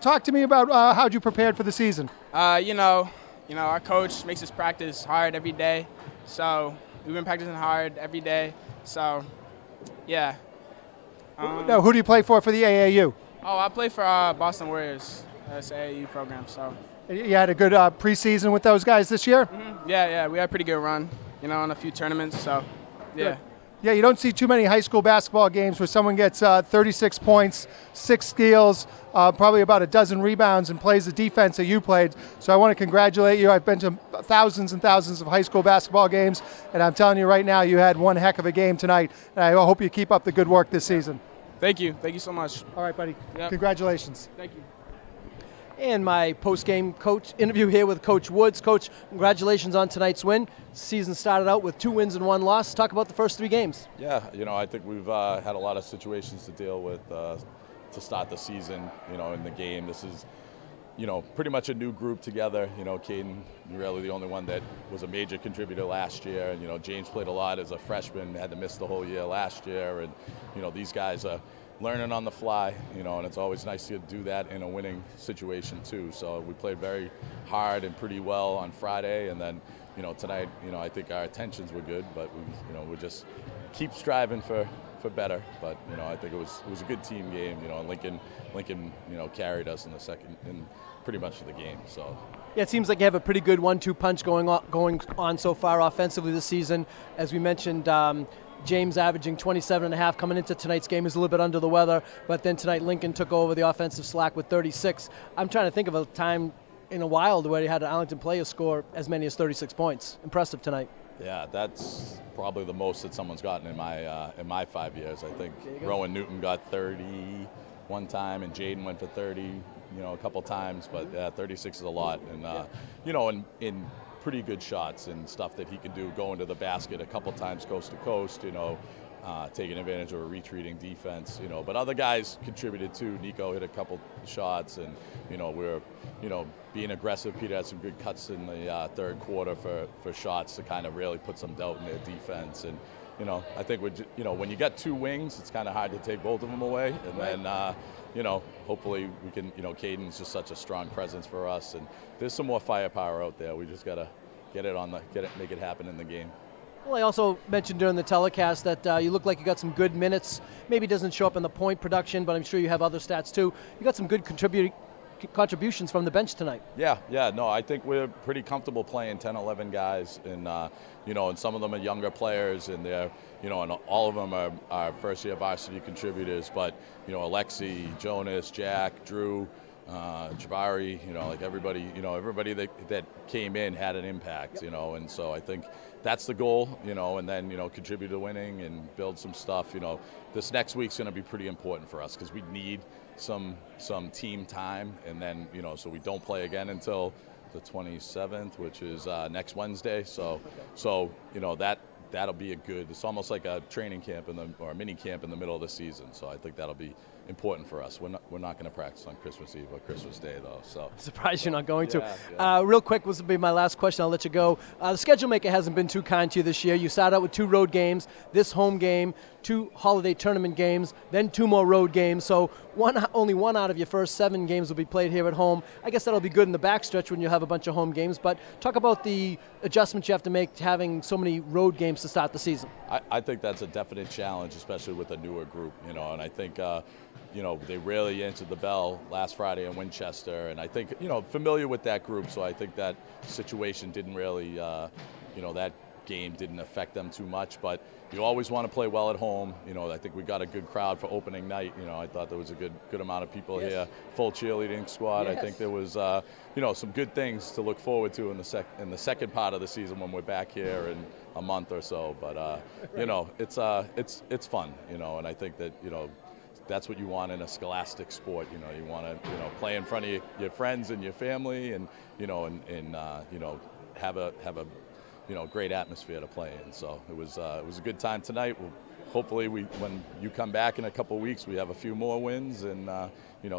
Talk to me about how you prepared for the season. You know, our coach makes us practice hard every day, so we've been practicing hard every day. So, yeah. Now, who do you play for the AAU? Oh, I play for Boston Warriors. That's AAU program. So. You had a good preseason with those guys this year? Mm-hmm. Yeah, we had a pretty good run, on a few tournaments, so, yeah. Good. Yeah, you don't see too many high school basketball games where someone gets 36 points, 6 steals, probably about a dozen rebounds, and plays the defense that you played. So I want to congratulate you. I've been to thousands and thousands of high school basketball games, and I'm telling you right now, you had one heck of a game tonight, and I hope you keep up the good work this season. Thank you. Thank you so much. All right, buddy. Yep. Congratulations. Thank you. And my post-game coach interview here with Coach Woods. Coach, congratulations on tonight's win. Season started out with 2 wins and 1 loss. Talk about the first 3 games. Yeah, I think we've had a lot of situations to deal with to start the season, in the game. This is, pretty much a new group together. Caden, really the only one that was a major contributor last year. And, James played a lot as a freshman, had to miss the whole year last year. And, these guys are learning on the fly, and it's always nice to do that in a winning situation too. So we played very hard and pretty well on Friday, and then, tonight, I think our intentions were good, but we just keep striving for better. But I think it was a good team game. Lincoln, carried us in the second in pretty much the game. So. Yeah, it seems like you have a pretty good 1-2 punch going on so far offensively this season. As we mentioned, James averaging 27.5 coming into tonight's game. Is a little bit under the weather, but then tonight Lincoln took over the offensive slack with 36. I'm trying to think of a time in a while where you had an Arlington player score as many as 36 points. Impressive tonight. Yeah, that's probably the most that someone's gotten in my 5 years. I think Rowan Newton got 30 one time, and Jaden went for 30, a couple times. But 36 is a lot, and in pretty good shots and stuff that he can do, going to the basket a couple times coast to coast, taking advantage of a retreating defense, but other guys contributed too. Nico hit a couple shots, and, we're, being aggressive. Peter had some good cuts in the third quarter for shots to kind of really put some doubt in their defense. And, I think when you got 2 wings, it's kind of hard to take both of them away. And then, hopefully we can, Caden's just such a strong presence for us, and there's some more firepower out there. We just got to make it happen in the game. Well, I also mentioned during the telecast that you look like you got some good minutes. Maybe it doesn't show up in the point production, but I'm sure you have other stats too. You got some good contributions from the bench tonight. Yeah, no, I think we're pretty comfortable playing 10, 11 guys, and and some of them are younger players, and they're, and all of them are first-year varsity contributors. But Alexi, Jonas, Jack, Drew, Jabari, everybody, everybody that came in had an impact, and so I think that's the goal, and then, contribute to winning and build some stuff. This next week's going to be pretty important for us because we need some team time, and then, so we don't play again until the 27th, which is next Wednesday. So that'll be it's almost like a training camp or a mini camp in the middle of the season. So I think that'll be important for us. We're not going to practice on Christmas Eve or Christmas Day, though. So surprised you're not going to. Real quick, this will be my last question. I'll let you go. The schedule maker hasn't been too kind to you this year. You started out with 2 road games, this home game, 2 holiday tournament games, then 2 more road games. So only one out of your first 7 games will be played here at home. I guess that'll be good in the backstretch when you have a bunch of home games. But talk about the adjustments you have to make to having so many road games to start the season. I think that's a definite challenge, especially with a newer group. And I think they really answered the bell last Friday in Winchester, and I think, familiar with that group, so I think that situation didn't really, that game didn't affect them too much, but you always want to play well at home. I think we got a good crowd for opening night. I thought there was a good amount of people here, full cheerleading squad. Yes. I think there was, some good things to look forward to in the second part of the season when we're back here in a month or so, but, it's fun, and I think that, that's what you want in a scholastic sport. You want to, play in front of your friends and your family, and have a great atmosphere to play in. So it was a good time tonight. Hopefully, when you come back in a couple of weeks, we have a few more wins, and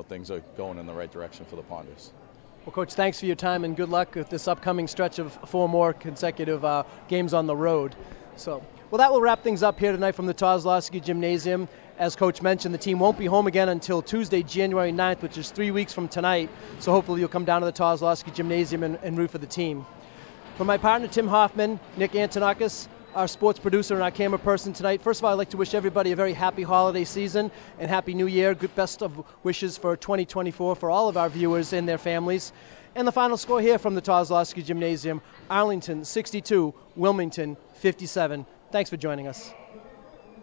things are going in the right direction for the Ponders. Well, Coach, thanks for your time, and good luck with this upcoming stretch of 4 more consecutive games on the road. So, well, that will wrap things up here tonight from the Kozlowski Gymnasium. As Coach mentioned, the team won't be home again until Tuesday, January 9th, which is 3 weeks from tonight. So hopefully you'll come down to the Kozlowski Gymnasium and root for the team. For my partner, Tim Hoffman, Nick Antonakis, our sports producer and our camera person tonight, first of all, I'd like to wish everybody a very happy holiday season and Happy New Year. Good best of wishes for 2024 for all of our viewers and their families. And the final score here from the Kozlowski Gymnasium, Arlington 62, Wilmington 57. Thanks for joining us.